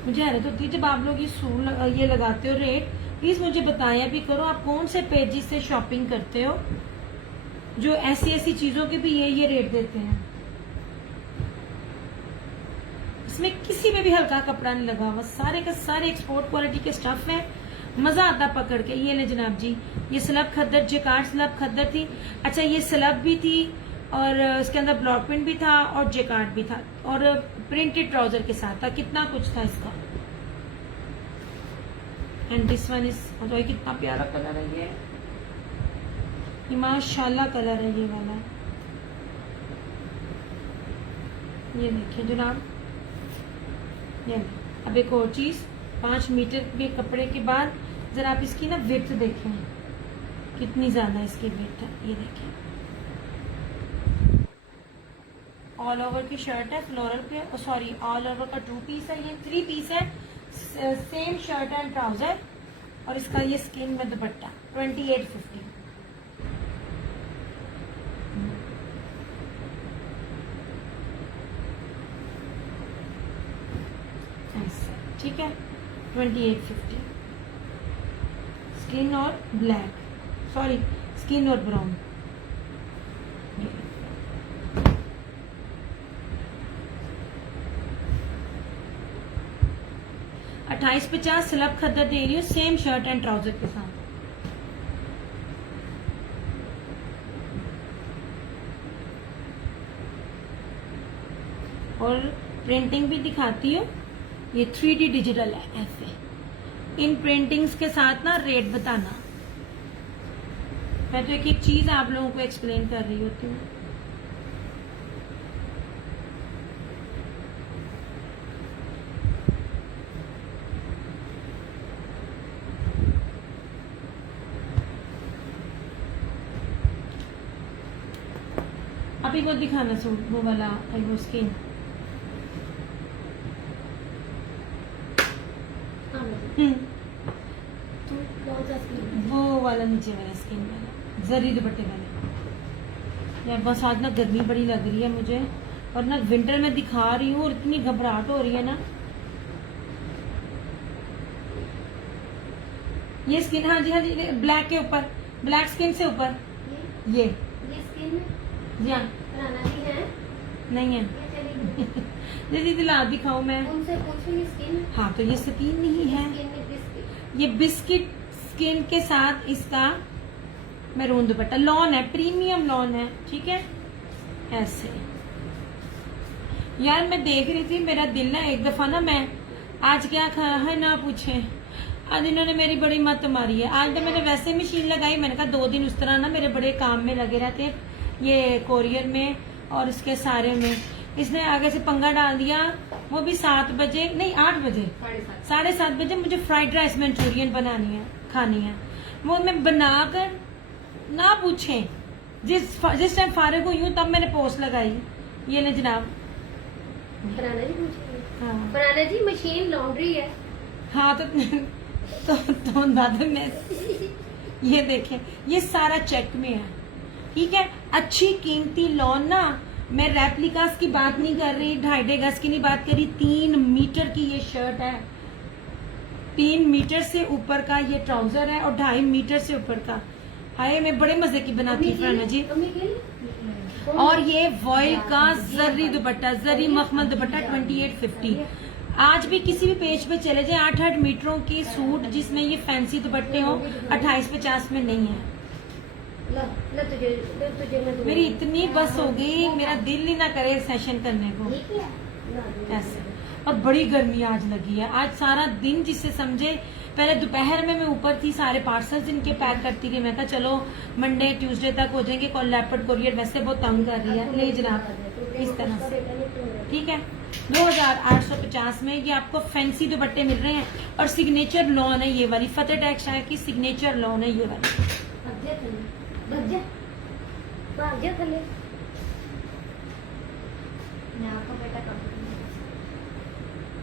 मुझे हैरत होती है जब आप लोग ये लगाते हो रेट। प्लीज मुझे बताया भी करो आप कौन से पेजेस से शॉपिंग करते हो जो ऐसी चीजों के भी ये रेट देते हैं। इसमें किसी में भी हल्का कपड़ा नहीं लगा हुआ, सारे का सारे एक्सपोर्ट क्वालिटी के स्टफ है। मजा आता पकड़ के। ये ले जनाब जी, ये स्लब खद्दर, जेकार्ड स्लब खद्दर थी। अच्छा ये स्लब भी थी और इसके अंदर ब्लॉक प्रिंट भी था और जेकार्ड भी था और प्रिंटेड ट्राउजर के साथ था। कितना कुछ था इसका। एंड दिस वन इज, कितना प्यारा कलर है ये माशाल्लाह कलर है ये वाला। ये देखिए जनाब, ये अब एक और चीज, 5 मीटर के कपड़े के बाद जरा आप इसकी ना विड्थ देखें कितनी ज्यादा इसकी विड्थ है। ये देखें ऑल ओवर की शर्ट है फ्लोरल पे, सॉरी ऑल ओवर का 2 पीस है, ये 3 पीस है। सेम शर्ट एंड ट्राउजर और इसका ये स्किन में दुपट्टा 2850। ठीक है 2850। स्किन और ब्लैक, सॉरी स्किन और ब्राउन। 2850 स्लब खद्दर दे रही हूँ सेम शर्ट एंड ट्राउजर के साथ। और प्रिंटिंग भी दिखाती हूँ, ये 3D डिजिटल है ऐसे। इन प्रिंटिंग्स के साथ ना रेट बताना। मैं तो एक एक चीज आप लोगों को एक्सप्लेन कर रही होती हूँ। अभी वो दिखाना सूट, वो वाला वो स्किन। वो वाला नीचे वाला स्किन वाला जरी दुपट्टे वाला। यार बस आज ना गर्मी बड़ी लग रही है मुझे और ना विंटर में दिखा रही हूँ और इतनी घबराहट हो रही है ना। ये स्किन, हाँ जी ब्लैक के ऊपर, ब्लैक स्किन से ऊपर ये स्किन जी हाँ भी है नहीं है। दीदी दिला दिखाओ मैं उनसे पूछूंगी स्किन। हाँ तो ये स्किन नहीं है। स्किन ये बिस्किट स्किन के साथ इसका मैरून दुपट्टा, लॉन है, प्रीमियम लॉन है, ठीक है। ऐसे यार मैं देख रही थी, मेरा दिल ना एक दफा ना, मैं आज क्या खाया है ना पूछे, आज इन्होंने मेरी बड़ी मत मारी है। आज तो मैंने वैसे मशीन लगाई, मैंने कहा 2 दिन उस तरह ना मेरे बड़े काम में लगे रहते हैं, ये कोरियर में और इसके सारे में। इसने आगे से पंगा डाल दिया, वो भी 7 बजे नहीं 8 बजे 7:30 बजे मुझे फ्राइड राइस मंचूरियन बनानी है, खानी है। वो मैं बनाकर ना पूछे, जिस टाइम फारिग हुई हूँ तब मैंने पोस्ट लगाई, ये ले जनाब। फराना जी हाँ फराना जी मशीन लॉन्ड्री है। हाँ तो दादा मैं ये देखें, ये सारा चेक में है, ठीक है। अच्छी कीमती लॉन ना, मैं रेप्लिकास की बात नहीं कर रही, 2.5 गज की नहीं बात कर रही, 3 मीटर की ये शर्ट है, 3 मीटर से ऊपर का ये ट्राउजर है और 2.5 मीटर से ऊपर का। हाय मैं बड़े मजे की बनाती हूँ जी। और ये वॉयल का जरी दुपट्टा, जरी मखमल दुपट्टा 2850। आज भी किसी भी पेज पे चले जाए, 8-8 मीटरों की सूट जिसमें ये फैंसी दुपट्टे हो 2850 में नहीं है। मेरी इतनी बस हो गई, मेरा दिल ही ना करे सेशन करने को ऐसे। और बड़ी गर्मी आज लगी है, आज सारा दिन जिससे समझे, पहले दोपहर में मैं ऊपर थी, सारे पार्सल्स इनके पैक करती रही। मैं कहा चलो मंडे ट्यूसडे तक हो जाएंगे। कॉल लैपटॉप कोरियर वैसे बहुत तंग कर रही है, ले जनाब इस तरह से, ठीक है। 2850 में ये आपको फैंसी दुपट्टे मिल रहे हैं और सिग्नेचर लॉन है ये वाली, फतेह टेक्सटाइल की सिग्नेचर लॉन है ये वाली।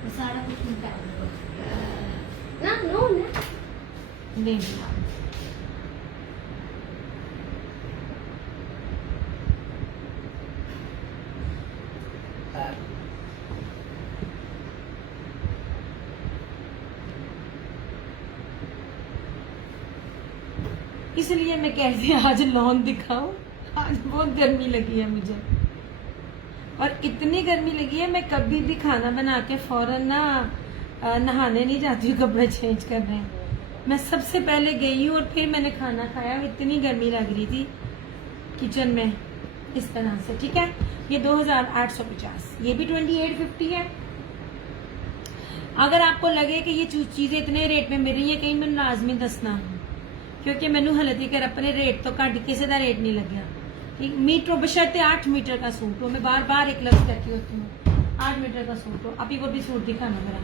सारा कुछ मिलता है ना, नो ना नहीं इसलिए मैं कह रही हूँ आज लॉन दिखाओ, आज बहुत गर्मी लगी है मुझे, और इतनी गर्मी लगी है मैं कभी भी खाना बना के फौरन ना नहाने नहीं जाती हूँ, कपड़े चेंज कर रहे हैं। मैं सबसे पहले गई हूँ और फिर मैंने खाना खाया, इतनी गर्मी लग रही थी किचन में इस तरह से, ठीक है। ये 2850, ये भी 2850 है। अगर आपको लगे कि ये चीजें इतने रेट में मिल रही है, कहीं मैं लाजमी दसना, क्योंकि मैनू हले तक अपने रेट तो घट किसी का रेट नहीं लगे, ठीक। मीटर बशर्ते 8 मीटर का सूट हो, मैं बार बार एक लफ्ज कहती होती हूँ, 8 मीटर का सूट हो। अभी वो भी सूट दिखाना मेरा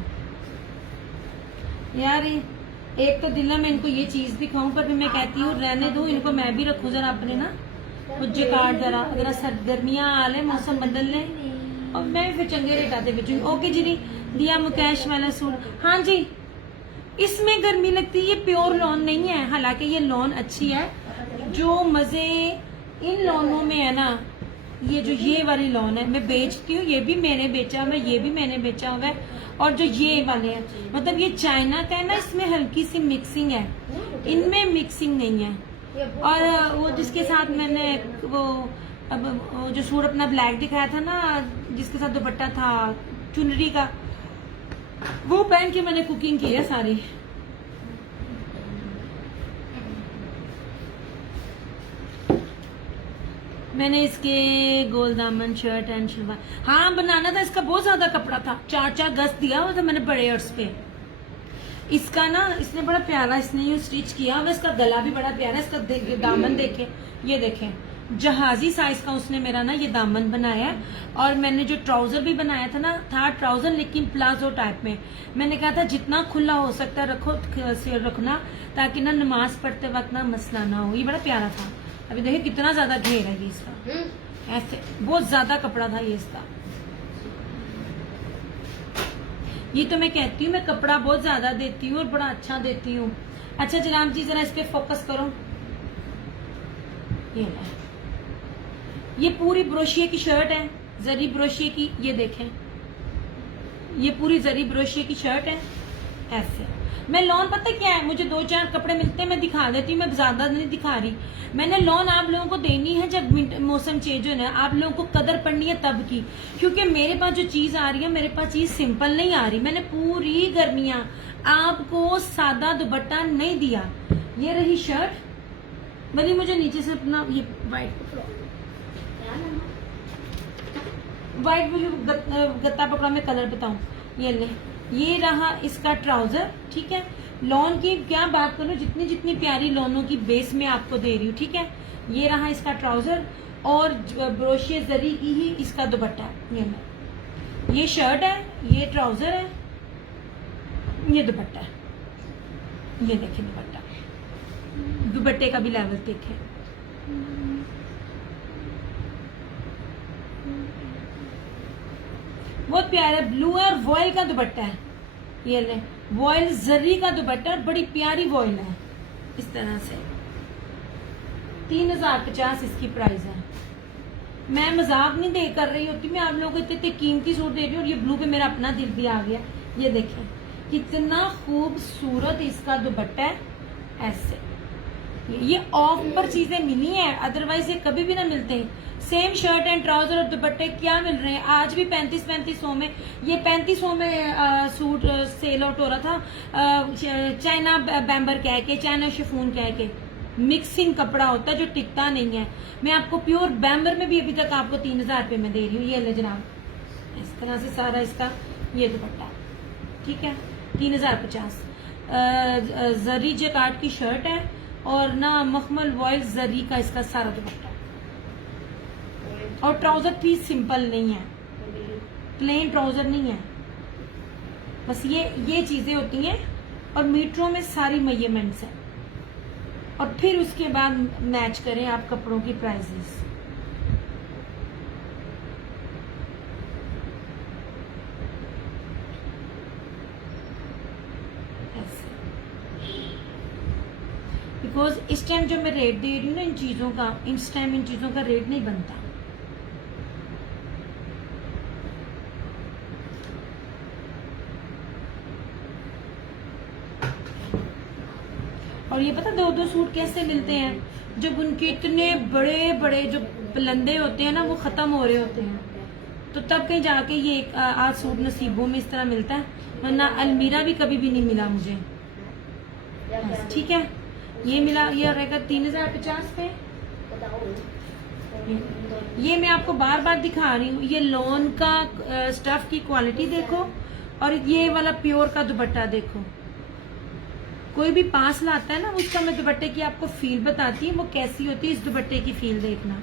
यार, एक तो दिल मैं इनको ये चीज दिखाऊं, पर फिर मैं कहती हूँ रहने दो इनको, मैं भी रखूं जरा अपने ना मुझे काट जरा गर्मियां आ ले, मौसम बदल ले, और मैं फिर चंगे रेट आते बेचूंगी। ओके जी, दिया मुकेश वाला सूट, हाँ जी, इसमें गर्मी लगती है। ये प्योर लॉन नहीं है, हालांकि ये लॉन अच्छी है। जो मजे इन लॉनों में है ना, ये जो ये वाली लॉन है मैं बेचती हूँ, ये भी मैंने बेचा हुआ है, ये भी मैंने बेचा हुआ है, और जो ये वाले हैं, मतलब ये चाइना का है ना, इसमें हल्की सी मिक्सिंग है, इनमें मिक्सिंग नहीं है। और वो जिसके साथ मैंने वो जो सूट अपना ब्लैक दिखाया था ना, जिसके साथ दुपट्टा था चुनरी का, वो पहन के मैंने कुकिंग की है सारी। मैंने इसके गोल दामन शर्ट एंड शलवार, हाँ बनाना था, इसका बहुत ज्यादा कपड़ा था, 4-4 गज दिया हुआ था मैंने बड़े अर्स पे। इसका ना इसने बड़ा प्यारा इसने ये स्टिच किया हुआ, इसका गला भी बड़ा प्यारा है, इसका दामन देखे, ये देखें जहाजी साइज का उसने मेरा ना ये दामन बनाया है। और मैंने जो ट्राउजर भी बनाया था ना, था ट्राउजर लेकिन प्लाजो टाइप में, मैंने कहा था जितना खुला हो सकता रखना, ताकि ना नमाज पढ़ते वक्त ना मसला ना हो। ये बड़ा प्यारा था। अभी देखिए कितना ज्यादा घेर है ये इसका, ऐसे बहुत ज्यादा कपड़ा था ये इसका। ये तो मैं कहती हूँ मैं कपड़ा बहुत ज्यादा देती हूँ और बड़ा अच्छा देती हूँ। अच्छा जनाब जी जरा इस पे फोकस करो, ये पूरी ब्रोशिये की शर्ट है, जरी ब्रोशिये की, ये देखें ये पूरी जरी ब्रोशिये की शर्ट है ऐसे। मैं लॉन पता क्या है, मुझे 2-4 कपड़े मिलते हैं मैं दिखा देती हूँ, मैं ज्यादा नहीं दिखा रही। मैंने लॉन आप लोगों को देनी है जब मौसम चेंज होना है, आप लोगों को कदर पड़नी है तब की, क्योंकि मेरे पास जो चीज आ रही है, मेरे पास चीज सिंपल नहीं आ रही। मैंने पूरी गर्मियां आपको सादा दुपट्टा नहीं दिया। ये रही शर्ट बनी, मुझे नीचे से अपना ये व्हाइट मुझे गत्ता पकड़ा, मैं कलर बताऊं, ये ले, ये रहा इसका ट्राउजर, ठीक है। लॉन की क्या बात करूं, जितनी जितनी प्यारी लॉनों की बेस में आपको दे रही हूँ, ठीक है। ये रहा इसका ट्राउजर और ब्रोशिया जरी की ही इसका दुपट्टा है। ये शर्ट है, ये ट्राउजर है, ये दुपट्टा है। ये देखिए दुपट्टा, दुपट्टे का भी लेवल देखें, बहुत प्यारा ब्लू है और वॉयल का दुपट्टा है। ये ले, वॉयल जरी का दुपट्टा और बड़ी प्यारी वॉयल है इस तरह से। 3050 इसकी प्राइस है। मैं मजाक नहीं दे कर रही होती, मैं आप लोगों को इतने इतने कीमती सूट दे रही हूँ। और ये ब्लू पे मेरा अपना दिल भी आ गया। ये देखें कितना खूबसूरत इसका दुपट्टा है। ऐसे ये ऑफ पर चीजें मिली हैं, अदरवाइज ये कभी भी ना मिलते हैं। सेम शर्ट एंड ट्राउजर और दुपट्टे क्या मिल रहे हैं आज भी 3500 में। ये 3500 में सूट सेल आउट हो रहा था, चाइना बैम्बर कह के, चाइना शिफॉन कह के। मिक्सिंग कपड़ा होता है जो टिकता नहीं है। मैं आपको प्योर बैम्बर में भी अभी तक आपको 3000 रुपये में दे रही हूँ। ये ले जनाब, इस तरह से सारा इसका ये दुपट्टा, ठीक है। 3050 जरी जकार्ड की शर्ट है और ना मखमल वॉयल जरी का इसका सारा दुपट्टा। और ट्राउजर भी सिंपल नहीं है, प्लेन ट्राउजर नहीं है, बस ये चीजें होती हैं। और मीटरों में सारी मेजरमेंट्स हैं। और फिर उसके बाद मैच करें आप कपड़ों की प्राइसेस। बिकॉज इस टाइम जो मैं रेट दे रही हूँ ना इन चीजों का, इस टाइम इन चीजों का रेट नहीं बनता। और ये पता 2-2 सूट कैसे मिलते हैं, जब उनके इतने बड़े बड़े जो पलंदे होते हैं ना वो खत्म हो रहे होते हैं, तो तब कहीं जाके ये आज सूट नसीबों में इस तरह मिलता है, वरना अलमीरा भी कभी भी नहीं मिला मुझे। ठीक है, ये मिला, ये रहेगा 3050 पे। ये मैं आपको बार बार दिखा रही हूँ। ये लॉन का स्टफ की क्वालिटी देखो और ये वाला प्योर का दुपट्टा देखो। कोई भी पास लाता है ना उसका मैं दुपट्टे की आपको फील बताती हूँ वो कैसी होती है। इस दुपट्टे की फील देखना,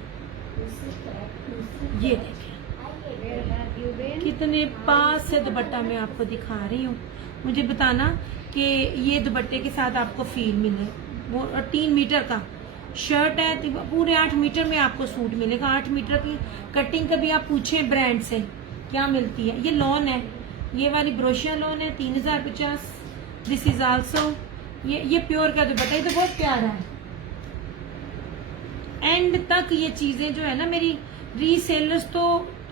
ये देखिए कितने पास से दुपट्टा मैं आपको दिखा रही हूँ। मुझे बताना कि ये दुपट्टे के साथ आपको फील मिले। वो 3 मीटर का शर्ट है, पूरे 8 मीटर में आपको सूट मिलेगा। 8 मीटर की कटिंग कभी आप पूछें ब्रांड से क्या मिलती है। ये लॉन है, ये वाली ब्रोशिया लॉन है 3050। दिस इज आल्सो ये प्योर का दुपट्टा, ये तो बहुत प्यारा है। एंड तक ये चीजें जो है ना मेरी रीसेलर्स तो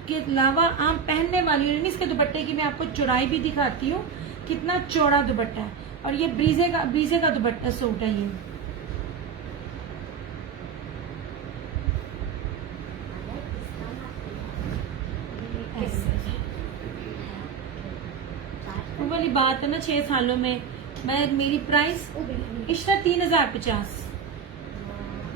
के अलावा आम पहनने वाली हूँ। इसके दुपट्टे की मैं आपको चौड़ाई भी दिखाती हूँ, कितना चौड़ा दुपट्टा है। और ये ब्रीजे का दुपट्टा सूट है। ये वो वाली बात है ना 6 सालों में मैं मेरी प्राइस इश्ता 3050।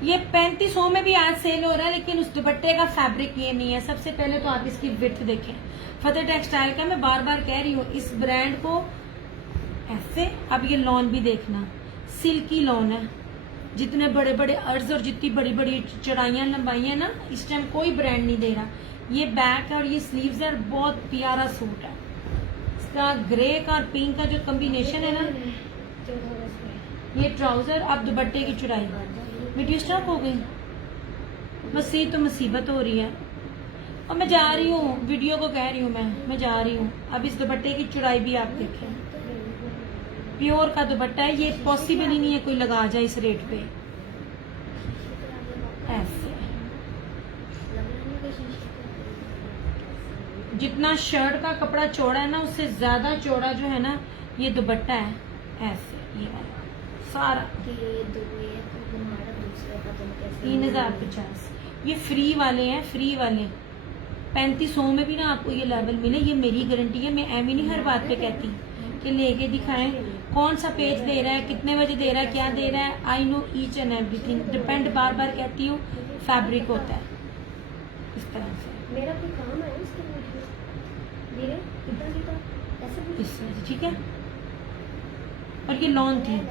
ये 3500 में भी आज सेल हो रहा है, लेकिन उस दुपट्टे का फैब्रिक ये नहीं है। सबसे पहले तो आप इसकी विड्थ देखें, फतेह टेक्सटाइल का मैं बार बार कह रही हूँ इस ब्रांड को ऐसे। अब ये लॉन भी देखना, सिल्की लॉन है। जितने बड़े बड़े अर्ज और जितनी बड़ी बड़ी चौड़ाइयां लंबाइयां ना इस टाइम कोई ब्रांड नहीं दे रहा। ये बैक है और ये स्लीव्स है, बहुत प्यारा सूट है। इसका ग्रे का और पिंक का जो कॉम्बिनेशन है ना, ये ट्राउजर। अब दुपट्टे की चौड़ाई वीडियो स्टॉप हो गई, बस ये तो मुसीबत हो रही है। और मैं जा रही हूँ, वीडियो को कह रही हूँ मैं जा रही हूँ। अब इस दुपट्टे की चौड़ाई भी आप देखें, प्योर का दुपट्टा है। ये पॉसिबल ही नहीं है कोई लगा जाए इस रेट पे। ऐसे जितना शर्ट का कपड़ा चौड़ा है ना उससे ज्यादा चौड़ा जो है ना ये दुपट्टा है। ऐसे ये वाला सारा ये दो ये हमारा दूसरे का तुम कैसे 3050। ये फ्री वाले हैं, फ्री वाले 3500 में भी ना आपको ये लेवल मिले, ये मेरी गारंटी है। मैं एम ही नहीं हर बात पे कहती कि लेके दिखाएं कौन सा पेज दे रहा है, कितने बजे दे रहा है, क्या दे रहा है। I know each and everything, depend बार बार कहती हूँ फैब्रिक होता है इस तरह से, मेरा कोई काम है इसके लिए धीरे कितना कितना ऐसे भी इस तरह से, ठीक है। और ये लॉन थी,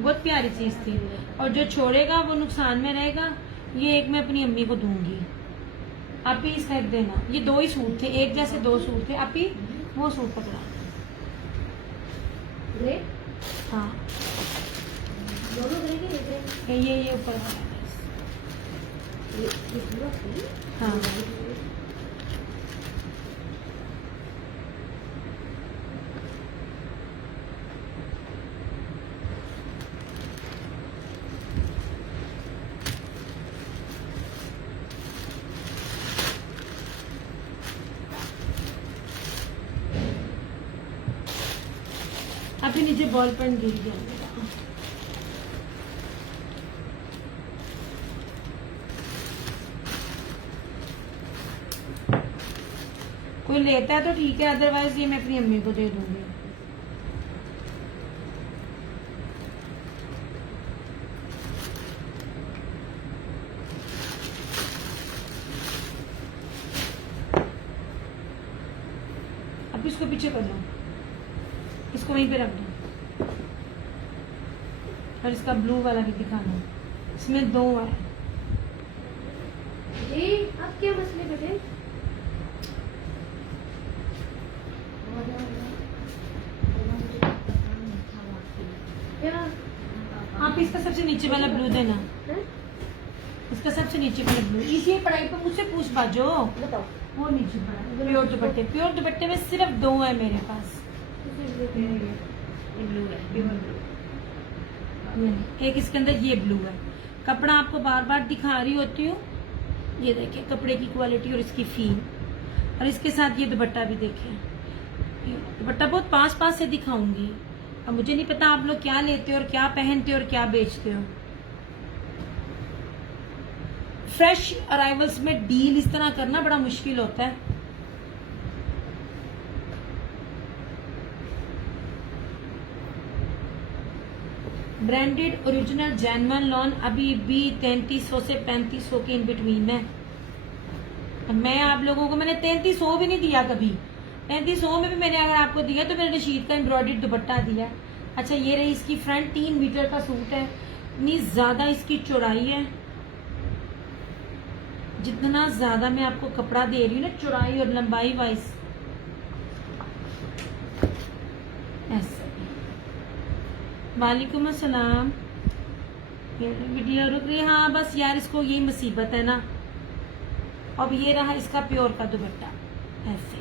बहुत प्यारी चीज थी। और जो छोड़ेगा वो नुकसान में रहेगा। ये एक मैं अपनी अम्मी को दूंगी, आप ही इसका एक देना। ये 2 ही सूट थे, एक जैसे 2 सूट थे, आप ही वो सूट पकड़ा। ग्रे हाँ दोनों ग्रे के लेते हैं ये ऊपर वाला है। ये पूरा फ्री हाँ अभी नीचे बॉल पेन गिर गया मेरा। कोई लेता है तो ठीक है, अदरवाइज ये मैं अपनी अम्मी को दे दूंगी। अब इसको पीछे कर लो, इसको वहीं पे रख दो। और इसका ब्लू वाला भी दिखाना, इसमें 2 है। जी अब क्या मसले बेटे क्या आप इसका सबसे नीचे वाला ब्लू देना, हैं? इसका सबसे नीचे वाला ब्लू। इसी पढ़ाई पर मुझसे पूछ बाजो, बताओ वो नीचे पड़ा। प्योर दुपट्टे, प्योर दुपट्टे में सिर्फ 2 है मेरे पास। ब्लू है प्योर ब्लू एक इसके अंदर ये ब्लू है। कपड़ा आपको बार बार दिखा रही होती हूँ, ये देखिए कपड़े की क्वालिटी और इसकी फील। और इसके साथ ये दुपट्टा भी देखें, दुपट्टा बहुत पास पास से दिखाऊंगी। अब मुझे नहीं पता आप लोग क्या लेते हो और क्या पहनते हो और क्या बेचते हो। फ्रेश अराइवल्स में डील इस तरह करना बड़ा मुश्किल होता है। ब्रांडेड ओरिजिनल जेन्युइन लॉन अभी भी 3300 से 3500 के इन बिटवीन है। मैं आप लोगों को मैंने 3300 भी नहीं दिया कभी। 3500 में भी मैंने अगर आपको दिया तो मैंने रशीद का एम्ब्रॉयडर्ड दुपट्टा दिया। अच्छा ये रही इसकी फ्रंट, 3 मीटर का सूट है, इतनी ज्यादा इसकी चौड़ाई है। जितना ज्यादा मैं आपको कपड़ा दे रही हूँ ना चौड़ाई और लंबाई वाइज, ऐसे। वालेकुम अस्सलाम। वीडियो रुक रही है, हाँ बस यार इसको यही मुसीबत है ना। अब ये रहा इसका प्योर का दुपट्टा, ऐसे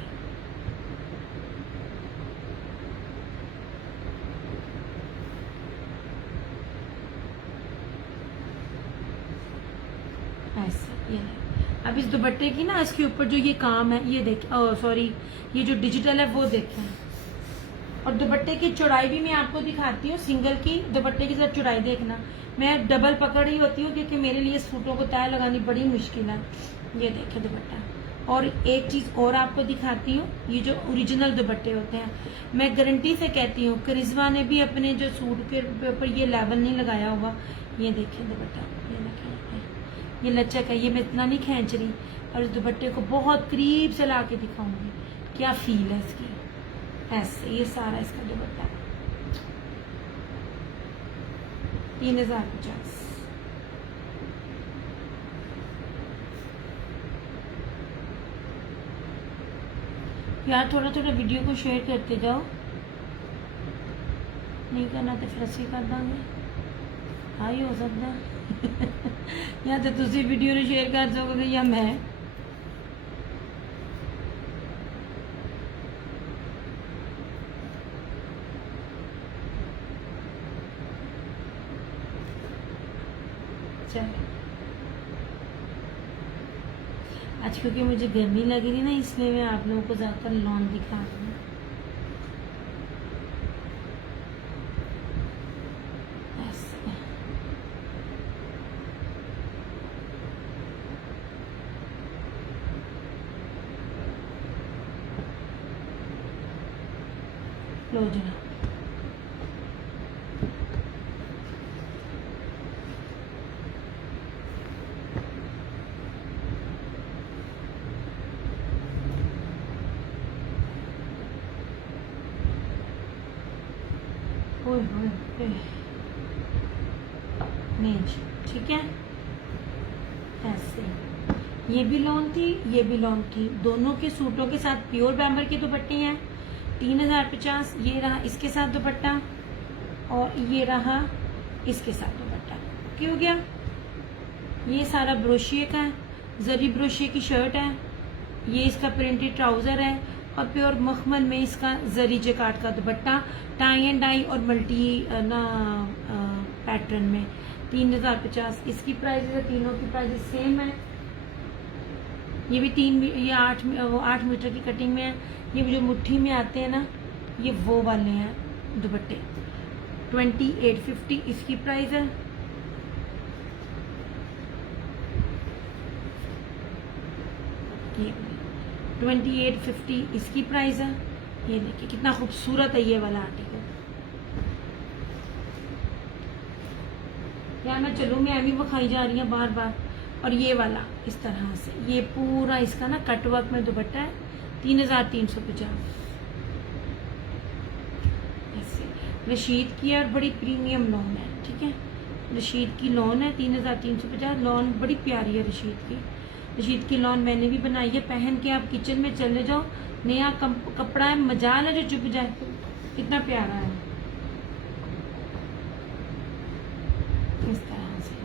ऐसे। ये अब इस दुपट्टे की ना इसके ऊपर जो ये काम है ये देख, सॉरी ये जो डिजिटल है वो देखें। और दुपट्टे की चौड़ाई भी मैं आपको दिखाती हूँ। सिंगल की दुपट्टे की साथ चौड़ाई देखना, मैं डबल पकड़ रही होती हूँ क्योंकि मेरे लिए सूटों को तय लगानी बड़ी मुश्किल है। ये देखें दुपट्टा। और एक चीज और आपको दिखाती हूँ, ये जो ओरिजिनल दुपट्टे होते हैं, मैं गारंटी से कहती हूँ करिश्मा ने भी अपने जो सूट के ऊपर ये लेवल नहीं लगाया होगा। ये देखिए दुपट्टा, ये देखें, ये लचक है, ये मैं इतना नहीं खींच रही। और इस दुपट्टे को बहुत करीब से ला के दिखाऊंगी क्या फील है इसकी। ऐसे ये सारा इसका दुपट्टा 3050। यार थोड़ा थोड़ा वीडियो को शेयर करते जाओ, नहीं करना तो फिर ਅਸੀਂ कर देंगे। हाई हो सकता या तो तुसी वीडियो ने शेयर कर दोगे या मैं। चलो आज क्योंकि मुझे गर्मी लग रही ना, इसलिए मैं आप लोगों को ज्यादातर लॉन दिखा रही हूँ। ऐसे। लो जरा ओए होए होए। नहीं जी, ठीक है। ऐसे ये भी लॉन थी, ये भी लॉन थी, दोनों के सूटों के साथ प्योर बैम्बर के दुपट्टे हैं। 3050 ये रहा इसके साथ दुपट्टा, और ये रहा इसके साथ दुपट्टा। ओके हो गया। ये सारा ब्रोशिए का है, जरी ब्रोशिए की शर्ट है, ये इसका प्रिंटेड ट्राउजर है, और प्योर मखमल में इसका जरी जकार्ड का दुपट्टा, टाई एंड डाई और मल्टी ना पैटर्न में। 3050 इसकी प्राइस है, तीनों की प्राइस सेम है। ये भी ये 8 मीटर की कटिंग में है। ये जो मुट्ठी में आते हैं ना, ये वो वाले हैं दुपट्टे। 2850 इसकी प्राइस है। ये 2850 इसकी प्राइस है। ये देखिए कितना खूबसूरत है ये वाला आर्टिकल। यार मैं चलूँ, मैं अभी बखाई जा रही है बार बार। और ये वाला इस तरह से, ये पूरा इसका ना कटवर्क में दुपट्टा है। 3350 ऐसे। रशीद की और बड़ी प्रीमियम लॉन है, ठीक है। रशीद की लॉन है 3350। लॉन बड़ी प्यारी है रशीद की। रशीद की लॉन मैंने भी बनाई है, पहन के आप किचन में चले जाओ, नया कपड़ा है, मजाल है जो चुभ जाए। कितना प्यारा है इस तरह से।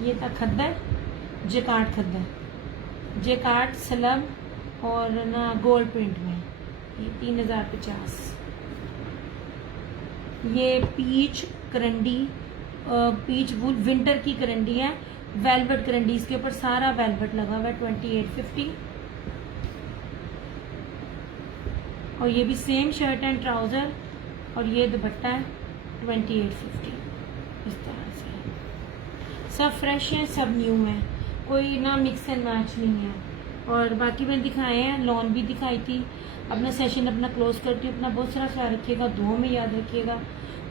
ये था खद्दर, जेकार्ड खद्दर, जेकार्ड स्लब और ना गोल्ड प्रिंट में। ये 3050। ये पीच करंडी, पीच वूल विंटर की करंडी है, वेलवेट करंडी, इसके ऊपर सारा वेलवेट लगा हुआ है। 2850। और ये भी सेम शर्ट एंड ट्राउजर, और ये दुपट्टा है 2850। इस तरह से सब फ्रेश है, सब न्यू है, कोई ना मिक्स एंड मैच नहीं है। और बाकी मैंने दिखाए हैं, लॉन भी दिखाई थी। अपना सेशन अपना क्लोज करती हूँ। अपना बहुत सारा ख्याल रखिएगा, दुआ में याद रखिएगा।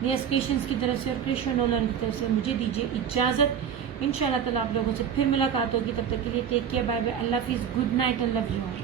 नियस क्रिएशंस की तरफ से और क्रिश्चियन ऑनलाइन की तरफ से मुझे दीजिए इजाजत। इंशाल्लाह ताला आप लोगों से फिर मुलाकात होगी। तब तक के लिए टेक केयर, बाय बाय, अल्लाह हाफिज़, good night, I love you all.